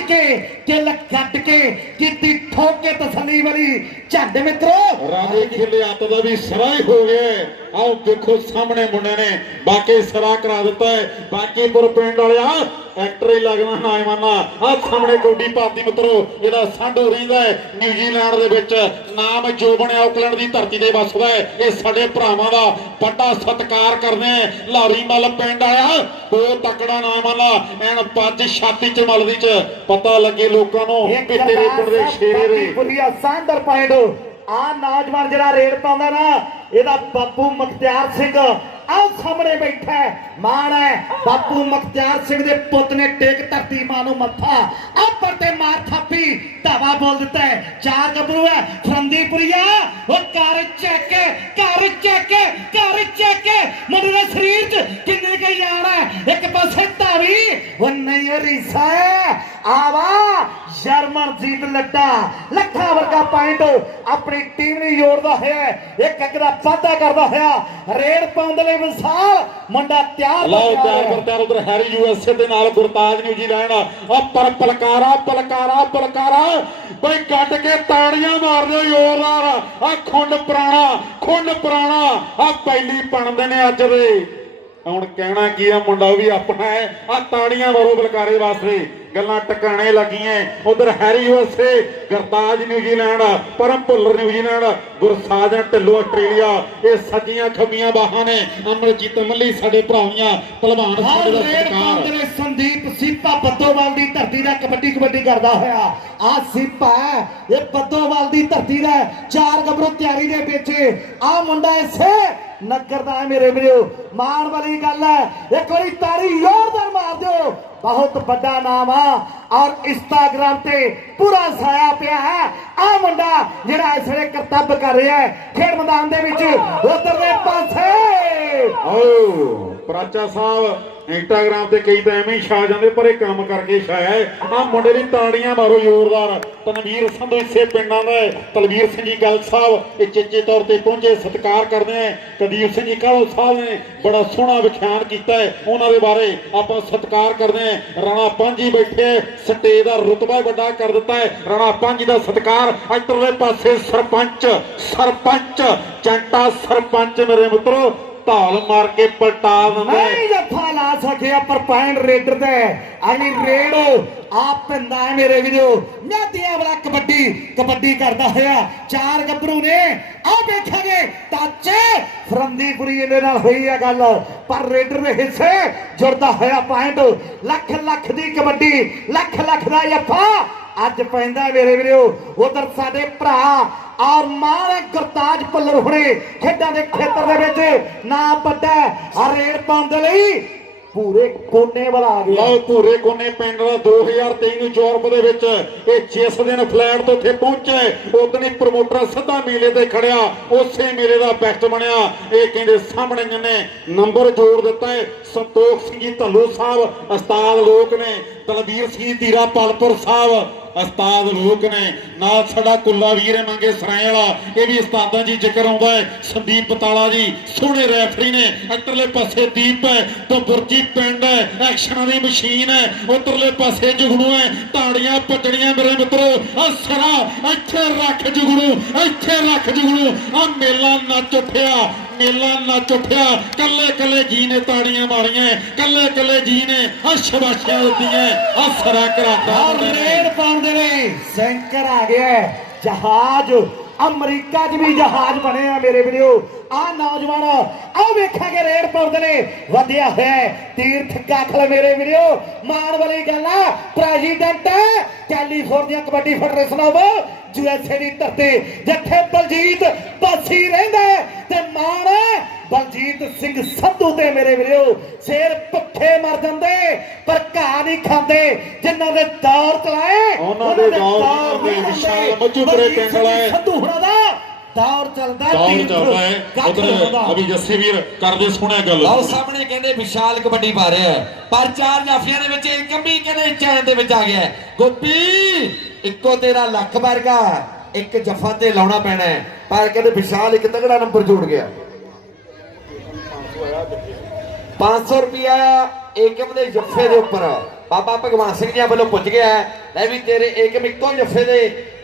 ਕੇ ਕਿੱਲ ਕੱਢ ਕੇ ਕੀਤੀ ਠੋਕੇ ਕੇ ਤਸੱਲੀ ਵਾਲੀ ਝੰਡ ਮਿੱਤਰੋ। ਰਾਜੇ ਖੇਲੇ ਅੱਤ ਦਾ ਵੀ ਸਰਾ ਹੋ ਗਿਆ ਆਓ ਦੇਖੋ ਸਾਹਮਣੇ ਮੁੰਡੇ ਨੇ ਬਾਕੀ ਸਰਾ ਕਰਾ ਦਿੱਤਾ ਹੈ। ਬਾਕੀਪੁਰ ਪਿੰਡ ਵਾਲਿਆ ਐਕਟਰ ਹੀ ਲੱਗਦਾ ਨਾਇਮਾਨਾ। ਆ ਸਾਹਮਣੇ ਕੌਡੀ ਭਾਰਤੀ ਮਿੱਤਰੋ ਇਹਦਾ ਸਾਡੂ ਰਹਿੰਦਾ ਹੈ ਨਿਊਜ਼ੀਲੈਂਡ ਦੇ ਵਿੱਚ ਨਾਮ ਜੋ ਬਣਿਆ ਆਕਲੈਂਡ ਦੀ ਧਰਤੀ ਤੇ ਵੱਸਦਾ ਹੈ। ਇਹ ਸਾਡੇ ਭਰਾਵਾਂ ਦਾ ਵੱਡਾ ਸਤਿਕਾਰ ਕਰਦੇ ਆ ਲਾਰੀ ਮੱਲ ਪਿੰਡ ਆਇਆ ਉਹ ਤਕੜਾ ਨਾਇਮਾਨਾ ਐਨ ਪੱਜ ਛਾਤੀ ਚ ਮਲਦੀ ਚ। ਪਤਾ ਲੱਗੇ ਲੋਕਾਂ ਨੂੰ ਕਿ ਤੇਰੇ ਪਿੰਡ ਦੇ ਸ਼ੇਰੇ ਪੁਰੀਆ ਸਾਂਦਰ ਪੁਆਇੰਟ ਆ ਨੌਜਵਾਨ ਜਿਹੜਾ ਰੇਡ ਪਾਉਂਦਾ ਨਾ, ਇਹਦਾ ਬਾਪੂ ਮਖਤਿਆਰ ਸਿੰਘ ਆਹ ਸਾਹਮਣੇ ਬੈਠਾ ਮਾਣ ਹੈ। ਬਾਪੂ ਮਖਤਿਆਰ ਸਿੰਘ ਦੇ ਪੁੱਤ ਨੇ ਟੇਕ ਧਰਤੀ ਮਾਂ ਨੂੰ ਮੱਥਾ ਆਪਰ ਤੇ ਮਾਰ ਥਾਪੀ, ਧਾਵਾ ਬੋਲ ਦਿੱਤਾ ਚਾਰ ਗੱਭਰੂ ਹੈ, ਫਰੰਦੀਪੁਰੀਆ, ਉਹ ਕਰ ਚੈੱਕ ਕਰ ਚੈੱਕ ਕਰ ਚੈੱਕ ਮੁੰਡੇ ਦੇ ਸਰੀਰ 'ਚ ਕਿੰਨੇ ਕੇ ਯਾਰ ਹੈ? ਇੱਕ ਪਾਸੇ ਧਾਵੀ, ਉਹ ਨਹੀਂ ਰੀਸਾ ਆਵਾ ਜਰਮਨਜੀਤ ਲੱਡਾ ਲੱਖਾਂ ਵਰਗਾ ਪੁਆਇੰਟ ਆਪਣੀ ਟੀਮ ਨੂੰ ਜੋੜਦਾ ਹੋਇਆ ਇੱਕ ਇੱਕ ਦਾ ਵਾਧਾ ਕਰਦਾ ਹੋਇਆ ਰੇਡ ਪਾਉਣ ਦੇ ਲਈ ਵਿਸਾਲ ਮੁੰਡਾ ਤਿਆਰ ਲਓ ਤਿਆਰ ਗਿਆ ਕਰ ਤਿਆਰ ਉਧਰ ਹੈਰੀ ਯੂਐਸਏ ਦੇ ਨਾਲ ਗੁਰਤਾਜ ਨਿਊਜ਼ੀਲੈਂਡ ਆ ਪਰ ਪਲਕਾਰਾ ਪਲਕਾਰਾ ਪਲਕਾਰਾ ਬਈ ਕੱਢ ਕੇ ਤਾੜੀਆਂ ਮਾਰ ਦਿਓ ਜ਼ੋਰਦਾਰ ਆ ਖੁੰਡ ਪੁਰਾਣਾ ਖੁੰਡ ਪੁਰਾਣਾ ਆ ਪਹਿਲੀ ਪਣਦੇ ਨੇ ਅੱਜ ਦੇ। ਹੁਣ ਕਹਿਣਾ ਕੀ ਆ ਮੁੰਡਾ ਵੀ ਆਪਣਾ ਹੈ ਆ ਤਾੜੀਆਂ ਮਾਰੋ ਬਲਕਾਰੇ ਵਾਸਤੇ। ਗੱਲਾਂ ਟਿਕਾਣੇ ਲੱਗੀਆਂ ਉਧਰ Harry USA Gurtaj New Zealand Param Bhullar New Zealand Gursajan Dhillon Australia. ਇਹ ਸੱਜੀਆਂ ਖੱਬੀਆਂ ਬਾਹਾਂ ਨੇ। ਅਮਰਜੀਤ ਮੱਲੀ ਸਾਡੇ ਭਰਾਵੀਆਂ ਪਹਿਲਵਾਨ ਸਾਡੇ ਦਾ ਸਤਿਕਾਰ। ਸੰਦੀਪ ਸੀਪਾ ਬੱਦੋਵਾਲ ਦੀ ਧਰਤੀ ਦਾ ਕਬੱਡੀ ਕਬੱਡੀ ਕਰਦਾ ਹੋਇਆ। ਆ ਸੀਪਾ ਇਹ ਬੱਦੋਵਾਲ ਦੀ ਧਰਤੀ ਦਾ। ਚਾਰ ਗੱਭਰੂ ਤਿਆਰੀ ਦੇ ਵਿੱਚ। ਆ ਮੁੰਡਾ ਇਸੇ ਨਗਰ ਦਾ ਮੇਰੇ ਵੀਰੋ। ਮਾਣ ਵਾਲੀ ਗੱਲ ਹੈ ਇੱਕ ਵਾਰੀ ਤਾੜੀ ਜ਼ੋਰਦਾਰ ਮਾਰ ਦਿਓ। ਬਹੁਤ ਵੱਡਾ ਨਾਮ ਆ ਔਰ ਇੰਸਟਾਗ੍ਰਾਮ ਤੇ ਪੂਰਾ ਸਾਇਆ ਪਿਆ ਹੈ। ਆ ਮੁੰਡਾ ਜਿਹੜਾ ਇਸ ਵੇਲੇ ਕਰਤੱਵ ਕਰ ਰਿਹਾ ਹੈ, ਖੇਡ ਮੈਦਾਨ ਦੇ ਵਿੱਚ, ਉਧਰ ਦੇ ਪਾਸੇ। ਆਓ, ਪ੍ਰਾਚਾ ਸਾਹਿਬ ਇੰਸਟਾਗ੍ਰਾਮ ਤੇ ਕਈ ਤਾਂ ਐਵੇਂ ਹੀ ਛਾ ਜਾਂਦੇ, ਪਰ ਇਹ ਕੰਮ ਕਰਕੇ ਛਾਇਆ ਆ ਮੁੰਡੇ ਦੀ ਤਾੜੀਆਂ ਮਾਰੋ ਜ਼ੋਰਦਾਰ। ਤਨਵੀਰ ਸੰਧੂ ਇਸੇ ਪਿੰਡਾਂ ਦਾ ਹੈ। ਤਲਵੀਰ ਸਿੰਘ ਜੀ ਗੱਲ ਸਾਹਿਬ ਇਹ ਚੇਚੇ ਤੌਰ ਤੇ ਪਹੁੰਚੇ, ਸਤਿਕਾਰ ਕਰਦੇ ਆ ਕਦੀਪ ਸਿੰਘ ਜੀ ਕਾਲੋ ਸਾਹਿਬ ਨੇ? ਬੜਾ ਸੋਹਣਾ ਵਿਖਿਆਨ ਕੀਤਾ ਹੈ ਉਹਨਾਂ ਦੇ ਬਾਰੇ। ਆਪਾਂ ਸਤਿਕਾਰ ਕਰਦੇ ਆ ਰਾਣਾ ਪਾਂਜੀ ਬੈਠੇ ਸਟੇਜ ਦਾ ਰੁਤਬਾ ਵੱਡਾ ਕਰ ਦਿੱਤਾ ਹੈ। ਰਾਣਾ ਪਾਂਜੀ ਦਾ ਸਤਿਕਾਰ। ਇੱਧਰਲੇ ਪਾਸੇ ਸਰਪੰਚ ਸਰਪੰਚ ਚੰਟਾ ਸਰਪੰਚ ਮੇਰੇ ਮਿੱਤਰੋ। ਧੌਲ ਮਾਰ ਕੇ ਪਲਟਾ ਦਿੰਦਾ ਹੈ। ਨਹੀਂ ਜੱਫਾ ਲਾ ਸਕਿਆ, ਪਰ ਪੈਣ ਰੇਡਰ ਦੇ ਅਣੀ ਰੇਡ। ਆਪ ਪਿੰਦਾ ਹੈ ਮੇਰੇ ਵੀਰੋ। ਮਿਆਦੀਆਂ ਵਾਲਾ ਕਬੱਡੀ ਕਬੱਡੀ ਕਰਦਾ ਹੋਇਆ। ਚਾਰ ਗੱਭਰੂ ਨੇ। ਆ ਵੇਖਾਂਗੇ ਟੱਚ। ਫਰੰਦੀਪੁਰੀ ਇਹਦੇ ਨਾਲ ਹੋਈ ਆ ਗੱਲ। ਪਰ ਰੇਡਰ ਦੇ ਹਿੱਸੇ ਜੁੜਦਾ ਹੋਇਆ ਪੁਆਇੰਟ ਲੱਖ ਲੱਖ ਦੀ ਕਬੱਡੀ, ਲੱਖ ਲੱਖ ਦਾ ਜੱਫਾ ਅੱਜ ਪੈਂਦਾ ਮੇਰੇ ਵੀਰੋ। ਉਧਰ ਸਾਡੇ ਭਰਾ ਔਰ ਮਾਰੇ ਗੁਰਤਾਜ ਪੱਲਰ ਹੁਣੇ ਖੇਡਾਂ ਦੇ ਖੇਤਰ ਦੇ ਵਿੱਚ ਨਾ ਵੱਡਾ ਆ ਰੇਡ ਪਾਉਣ ਦੇ ਲਈ ਪੂਰੇ ਕੋਨੇ ਵਾਲਾ ਆ ਗਿਆ। ਲਓ ਭੂਰੇ ਕੋਨੇ ਪਿੰਡ ਦਾ 2023 ਨੂੰ ਯੂਰਪ ਦੇ ਵਿੱਚ ਇਹ ਜਿਸ ਦਿਨ ਫਲੈਟ ਤੋਂ ਇੱਥੇ ਪਹੁੰਚੇ ਉਦੋਂ ਹੀ ਪ੍ਰਮੋਟਰ ਸਿੱਧਾ ਮੇਲੇ ਤੇ ਖੜਿਆ, ਉਸੇ ਮੇਲੇ ਦਾ ਬੈਸਟ ਬਣਿਆ। ਇਹ ਕਹਿੰਦੇ ਸਾਹਮਣੇ ਨੇ ਨੰਬਰ ਜੋੜ ਦਿੱਤਾ ਹੈ। ਸੰਤੋਖ ਸਿੰਘ ਜੀ ਧੱਲੂ ਸਾਹਿਬ, ਉਸਤਾਦ ਲੋਕ ਨੇ, ਤਲਵੀਰ ਸਿੰਘ ਧੀਰਾ ਪਾਲਪੁਰ ਸਾਹਿਬ ਉਸਤਾਦ ਲੋਕ ਨੇ। ਨਾਲ ਸਾਡਾ ਕੁੱਲਾ ਵੀਰ ਹੈ ਮੰਗੇ ਸਰਾਏ ਵਾਲਾ। ਇਹ ਵੀ ਉਸਤਾਦਾਂ ਜੀ ਜ਼ਿਕਰ ਆਉਂਦਾ ਹੈ। ਸੰਦੀਪ ਬਤਾਲਾ ਜੀ, ਸੋਹਣੇ ਰੈਫਰੀ ਨੇ। ਇੱਧਰਲੇ ਪਾਸੇ ਦੀਪ ਹੈ। ਤੋਂ ਬੁਰਜੀ ਪਿੰਡ ਹੈ। ਐਕਸ਼ਨਾਂ ਦੀ ਮਸ਼ੀਨ ਹੈ। ਉੱਧਰਲੇ ਪਾਸੇ ਜੁਗਣੂ ਹੈ। ਤਾੜੀਆਂ ਪੱਟਣੀਆਂ ਮੇਰੇ ਮਿੱਤਰੋ। ਆ ਸਰਾ ਇੱਥੇ ਰੱਖ ਜੁਗਣੂ। ਇੱਥੇ ਰੱਖ ਜੁਗਣੂ। ਆ ਮੇਲਾ ਨੱਚ ਉੱਠਿਆ। ਮੇਲਾ ਨੱਚ ਉੱਠਿਆ। ਕੱਲੇ ਕੱਲੇ ਜੀ ਨੇ ਤਾੜੀਆਂ ਮਾਰੀਆਂ। ਕੱਲੇ ਕੱਲੇ ਜੀ ਨੇ ਆ ਸ਼ਬਾਸ਼ਾਂ ਦਿੱਤੀਆਂ ਆ ਸਰਾ ਕਰਾਤਾ ਔਰ ਰੇਡ ਪਾਉਣ ਦੇ ਲਈ ਸੈਂਕਰ ਆ ਗਿਆ। ਜਹਾਜ਼ ਅਮਰੀਕਾ 'ਚ ਵੀ ਜਹਾਜ਼ ਬਣੇ ਆ ਮੇਰੇ ਵੀਰੋ। ਆ ਨੌਜਵਾਨ ਆ ਵੇਖਾਂਗੇ ਰੇਡ ਪਾਉਂਦੇ ਨੇ। ਵਧਿਆ ਹੋਇਆ ਹੈ। ਤੀਰਥ ਕਾਖਲ ਮੇਰੇ ਵੀਰੋ। ਮਾਣ ਵਾਲੀ ਗੱਲ ਆ, president California kabaddi federation of USA ਦੀ ਧਰਤੀ, ਜਿੱਥੇ ਬਲਜੀਤ ਪਾਸੀ ਰਹਿੰਦਾ ਤੇ ਮਾਣ ਬਲਜੀਤ ਸਿੰਘ ਸੰਧੂ ਤੇ ਮੇਰੇ ਵੀਰੋ ਸ਼ੇਰ ਭੁੱਖੇ ਮਰ ਜਾਂਦੇ ਪਰ ਘਾਹ ਨਹੀਂ ਖਾਂਦੇ ਜਿਨ੍ਹਾਂ ਦੇ ਦੌਰ ਚਲਾਏ ਉਹਨਾਂ ਦੇ ਦੌਰ ਦੌਰ ਦੇ ਵਿਸ਼ਾਲ। ਮੱਝੂਪੁਰੇ ਬਲਜੀਤ ਪਿੰਡ ਵਾਲੇ। ਸੰਧੂ ਹੁਣਾਂ ਦਾ ਦੌਰ ਚੱਲਦਾ ਤੀਰਥ ਚੱਲਦਾ ਹੈ ਉਧਰ। ਅਭੀ ਜੱਸੀ ਵੀਰ ਕਰਦੇ ਸੁਣਿਆ ਗੱਲ ਲਓ ਸਾਹਮਣੇ ਕਹਿੰਦੇ ਵਿਸ਼ਾਲ ਕਬੱਡੀ ਪਾ ਰਿਹਾ ਹੈ ਪਰ ਚਾਰ ਜਾਫੀਆਂ ਦੇ ਵਿੱਚ ਇੱਕ ਵੀ ਕਹਿੰਦੇ ਚੈਨ ਦੇ ਵਿੱਚ ਆ ਗਿਆ ਹੈ। ਗੋਪੀ ਇੱਕੋ ਤੇਰਾ ਲੱਖ ਵਰਗਾ ਇੱਕ ਜਫਾ ਤੇ ਲਾਉਣਾ ਪੈਣਾ ਹੈ ਪਰ ਕਹਿੰਦੇ ਵਿਸ਼ਾਲ ਇੱਕ ਤਗੜਾ ਨੰਬਰ ਜੋੜ ਗਿਆ 500 ਰੁਪਿਆ ਏਕਮ ਦੇ ਜੱਫੇ ਦੇ ਉੱਪਰ। ਬਾਬਾ ਭਗਵਾਨ ਸਿੰਘ ਜੀ ਵੱਲੋਂ ਪੁੱਜ ਗਿਆ ਲੈ ਵੀ ਤੇਰੇ ਏਕਮ ਇੱਕੋ ਜੱਫੇ ਦੇ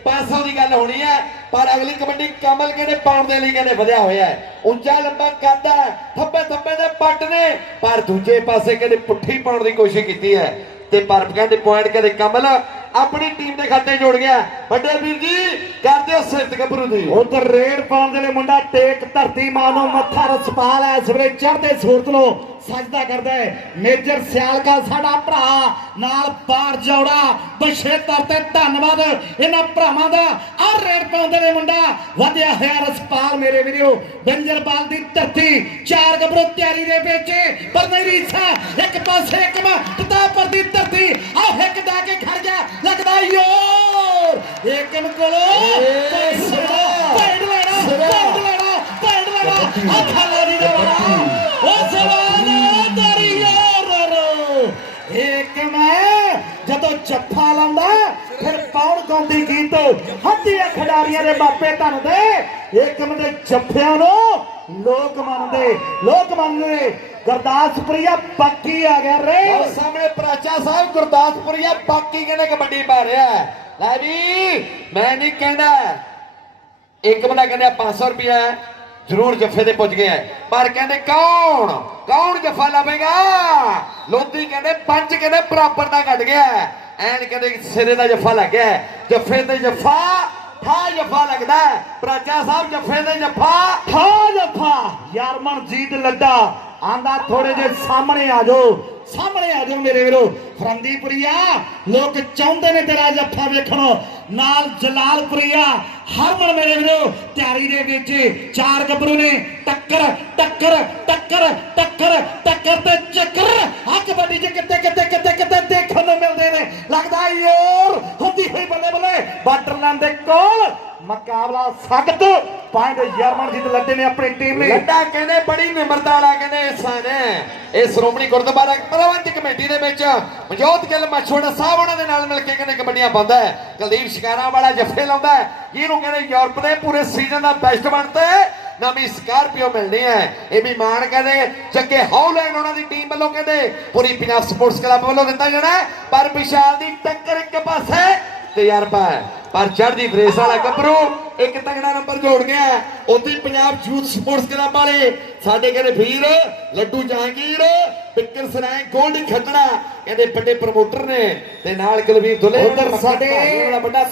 500 ਦੀ ਗੱਲ ਹੋਣੀ ਹੈ, ਪਰ ਅਗਲੀ ਕਬੱਡੀ ਕਮਲ ਕਹਿੰਦੇ ਪਾਉਣ ਦੇ ਲਈ ਕਹਿੰਦੇ ਵਧਿਆ ਹੋਇਆ ਹੈ। ਉੱਚਾ ਲੰਬਾ ਕੱਦ ਹੈ, ਥੱਬੇ ਥੱਬੇ ਦੇ ਪੱਟ ਨੇ, ਪਰ ਦੂਜੇ ਪਾਸੇ ਕਹਿੰਦੇ ਪੁੱਠੀ ਪਾਉਣ ਦੀ ਕੋਸ਼ਿਸ਼ ਕੀਤੀ ਹੈ। ਤੇ ਪਰ ਕਹਿੰਦੇ ਪੁਆਇੰਟ ਕਹਿੰਦੇ ਕਮਲ ਆਪਣੀ ਟੀਮ ਦੇ ਖਾਤੇ ਜੋੜ ਗਿਆ। ਵੱਡੇ ਵੀਰ ਜੀ, ਕਰਦੇ ਹੋ ਗੱਭਰੂ ਦੀ ਉਧਰ ਰੇਡ ਪਾਉਣ ਦੇ ਲਈ ਮੁੰਡਾ ਟੇਕ ਧਰਤੀ ਮਾਂ ਨੂੰ ਮੱਥਾ ਰਸਪਾਲ ਐ ਸਵੇਰੇ ਚੜ੍ਹਦੇ ਸੂਰਤ ਨੂੰ ਸਜਦਾ ਕਰਦਾ ਹੈ। ਮੇਜਰ ਸਿਆਲਕਾ, ਸਾਡਾ ਭਰਾ, ਨਾਲ ਬਾਰ ਜੋੜਾ ਬਸ਼ੇਤਰ ਤੇ ਧੰਨਵਾਦ। ਇਹਨਾਂ ਭਰਾਵਾਂ ਦਾ ਆ ਰੇਡ ਪਾਉਂਦੇ ਨੇ ਮੁੰਡਾ ਵਧਿਆ ਹੋਇਆ ਰਸਪਾਲ, ਮੇਰੇ ਵੀਰੋ। ਬੰਜਰਪਾਲ ਦੀ ਧਰਤੀ, ਚਾਰ ਗੱਭਰੂ ਤਿਆਰੀ ਦੇ ਵਿੱਚ। ਪਰ ਨਹੀਂ ਰੀਸਾ ਇੱਕ ਪਾਸੇ ਇੱਕ ਮੈਂ ਪ੍ਰਤਾਪਰ ਦੀ ਧਰਤੀ ਆ ਹਿੱਕ ਦਾ ਕੇ ਖੜ ਗਿਆ। ਲੱਗਦਾ ਯੋਰ। ਏਕਮ ਕੋਲੋਂ ਪੈਡ ਲੈਣਾ ਪੈਡ ਲੈਣਾ ਪੈਡ ਲੈਣਾ ਆ ਖਾਲਾ ਦੀ ਦਾ ਵਾਲਾ ਉਹ ਸਵਾਲ ਤੇਰੀ ਯਾਰ। ਇੱਕ ਮੈਂ ਜਦੋਂ ਜੱਫਾ ਲਾਉਂਦਾ ਫਿਰ ਪੌਣ ਗਾਉਂਦੀ ਗੀਤ? ਹੱਦੀਆਂ ਖਿਡਾਰੀਆਂ ਦੇ ਮਾਪੇ ਧਨ ਦੇ। ਏਕਮ ਦੇ ਜੱਫਿਆਂ ਨੂੰ ਲੋਕ ਮੰਨਦੇ ਲੋਕ ਮੰਨਦੇ। ਗੁਰਦਾਸਪੁਰੀਆ ਬਾਕੀ ਆ ਗਿਆ ਰੇ ਲਓ ਸਾਹਮਣੇ ਪ੍ਰਾਚਾ ਸਾਹਿਬ, ਗੁਰਦਾਸਪੁਰੀਆ ਬਾਕੀ ਕਹਿੰਦੇ ਕਬੱਡੀ ਪਾ ਰਿਹਾ ਹੈ। ਲੈ ਵੀ, ਮੈਂ ਨਹੀਂ ਕਹਿੰਦਾ ਇੱਕ ਬੰਦਾ ਕਹਿੰਦਾ 500 ਰੁਪਿਆ ਜ਼ਰੂਰ ਜੱਫੇ ਤੇ ਪੁੱਜ ਗਿਆ ਹੈ। ਪਰ ਕਹਿੰਦੇ ਕੌਣ ਕੌਣ ਜੱਫਾ ਲਾਵੇਗਾ ਲੋਧੀ ਕਹਿੰਦੇ, ਪੰਜ ਕਹਿੰਦੇ ਬਰਾਬਰ ਦਾ ਕੱਢ ਗਿਆ ਹੈ। ਐਨ ਕਹਿੰਦੇ ਸਿਰੇ ਦਾ ਜੱਫਾ ਲੱਗ ਗਿਆ ਹੈ। ਜੱਫੇ ਤੇ ਜੱਫਾ ਠਾ ਜੱਫਾ ਲੱਗਦਾ ਪ੍ਰਾਚਾ ਸਾਹਿਬ ਜੱਫੇ ਤੇ ਜੱਫਾ। ਠਾ ਜਫਾ। ਯਾਰ ਮਨਜੀਤ ਲੱਡਾ ਆਂਦਾ, ਥੋੜੇ ਜੇ ਸਾਹਮਣੇ ਆ ਜਾਓ। ਸਾਹਮਣੇ ਆ ਜਾਓ ਮੇਰੇ ਵੀਰੋ। ਫਰੰਦੀਪੁਰੀਆ ਲੋਕ ਚਾਹੁੰਦੇ ਨੇ ਤੇਰਾ ਜੱਫਾ ਵੇਖਣ। ਨਾਲ ਜਲਾਲਪੁਰੀਆ ਹਰਮਨ ਮੇਰੇ ਵੀਰੋ, ਤਿਆਰੀ ਦੇ ਵਿੱਚ ਚਾਰ ਗੱਭਰੂ ਨੇ। ਟੱਕਰ ਟੱਕਰ ਟੱਕਰ ਟੱਕਰ ਟੱਕਰ ਤੇ ਚੱਕਰ। ਆ ਕਬੱਡੀ ਚ ਕਿੱਤੇ ਕਿੱਤੇ ਕਿੱਤੇ ਕਿੱਤੇ ਦੇਖਣ ਨੂੰ ਮਿਲਦੇ ਨੇ। ਲੱਗਦਾ ਯੋਰ ਹੁੰਦੀ ਦੇ ਕੋਲ ਮੁਕਾਬਲਾ ਸਖਤ। ਪੁਆਇੰਟ ਯਰਮਨਜੀਤ ਲੱਡੇ ਨੇ ਆਪਣੀ ਟੀਮ ਲਈ। ਲੱਡਾ ਕਹਿੰਦੇ ਬੜੀ ਨਿਮਰਤਾ ਵਾਲਾ ਕਹਿੰਦੇ ਇਨਸਾਨ ਇਹ ਸ਼੍ਰੋਮਣੀ ਗੁਰਦੁਆਰਾ ਪ੍ਰਬੰਧਕ ਕਮੇਟੀ ਦੇ ਵਿੱਚ ਮਨਜੋਤ ਗਿੱਲ ਮਛੋੜਾ ਸਾਹਿਬ ਉਹਨਾਂ ਦੇ ਨਾਲ ਮਿਲ ਕੇ ਕਹਿੰਦੇ ਕਬੱਡੀਆਂ ਪਾਉਂਦਾ ਹੈ। ਕੁਲਦੀਪ ਸ਼ਿਕਾਰਾ ਵਾਲਾ ਜੱਫੇ ਲਾਉਂਦਾ ਹੈ। ਕਹਿੰਦੇ ਯੂਰਪ ਦੇ ਪੂਰੇ ਸੀਜ਼ਨ ਦਾ ਬੈਸਟ ਬਣਦਾ ਹੈ ਨਵੀਂ ਸਕਾਰਪੀਓ ਮਿਲਣੀ ਹੈ। ਇਹ ਵੀ ਮਾਣ ਕਹਿੰਦੇ, ਜੱਗੇ ਹੌਲੈਂਡ ਉਹਨਾਂ ਦੀ ਟੀਮ ਵੱਲੋਂ ਕਹਿੰਦੇ, ਪੂਰੀ ਪੰਜਾਬ ਸਪੋਰਟਸ ਕਲੱਬ ਵੱਲੋਂ ਦਿੱਤਾ ਜਾਣਾ ਪਰ ਵਿਸ਼ਾਲ ਦੀ ਟੱਕਰ ਇੱਕ ਪਾਸੇ ਤਜਰਬਾ ਹੈ। ਪਰ ਚੜ੍ਹਦੀ ਫਰੇਸ ਵਾਲਾ ਗੱਭਰੂ ਇੱਕ ਤਗੜਾ ਨੰਬਰ ਜੋੜ ਗਿਆ ਉੱਥੇ ਪੰਜਾਬ ਯੂਥ ਸਪੋਰਟਸ ਕਲੱਬ ਵਾਲੇ ਸਾਡੇ ਕਹਿੰਦੇ ਵੀਰ ਲੱਡੂ ਜਹਾਂਗੀਰ ਪਿੱਕਰ ਸਰਾਏ ਗੋਲਡੀ ਖੱਟੜਾ ਕਹਿੰਦੇ ਵੱਡੇ ਪ੍ਰਮੋਟਰ ਨੇ ਤੇ ਨਾਲ ਕੁਲਵੀਰ ਦੁਲੇ ਉੱਧਰ ਸਾਡੇ ਵੱਡਾ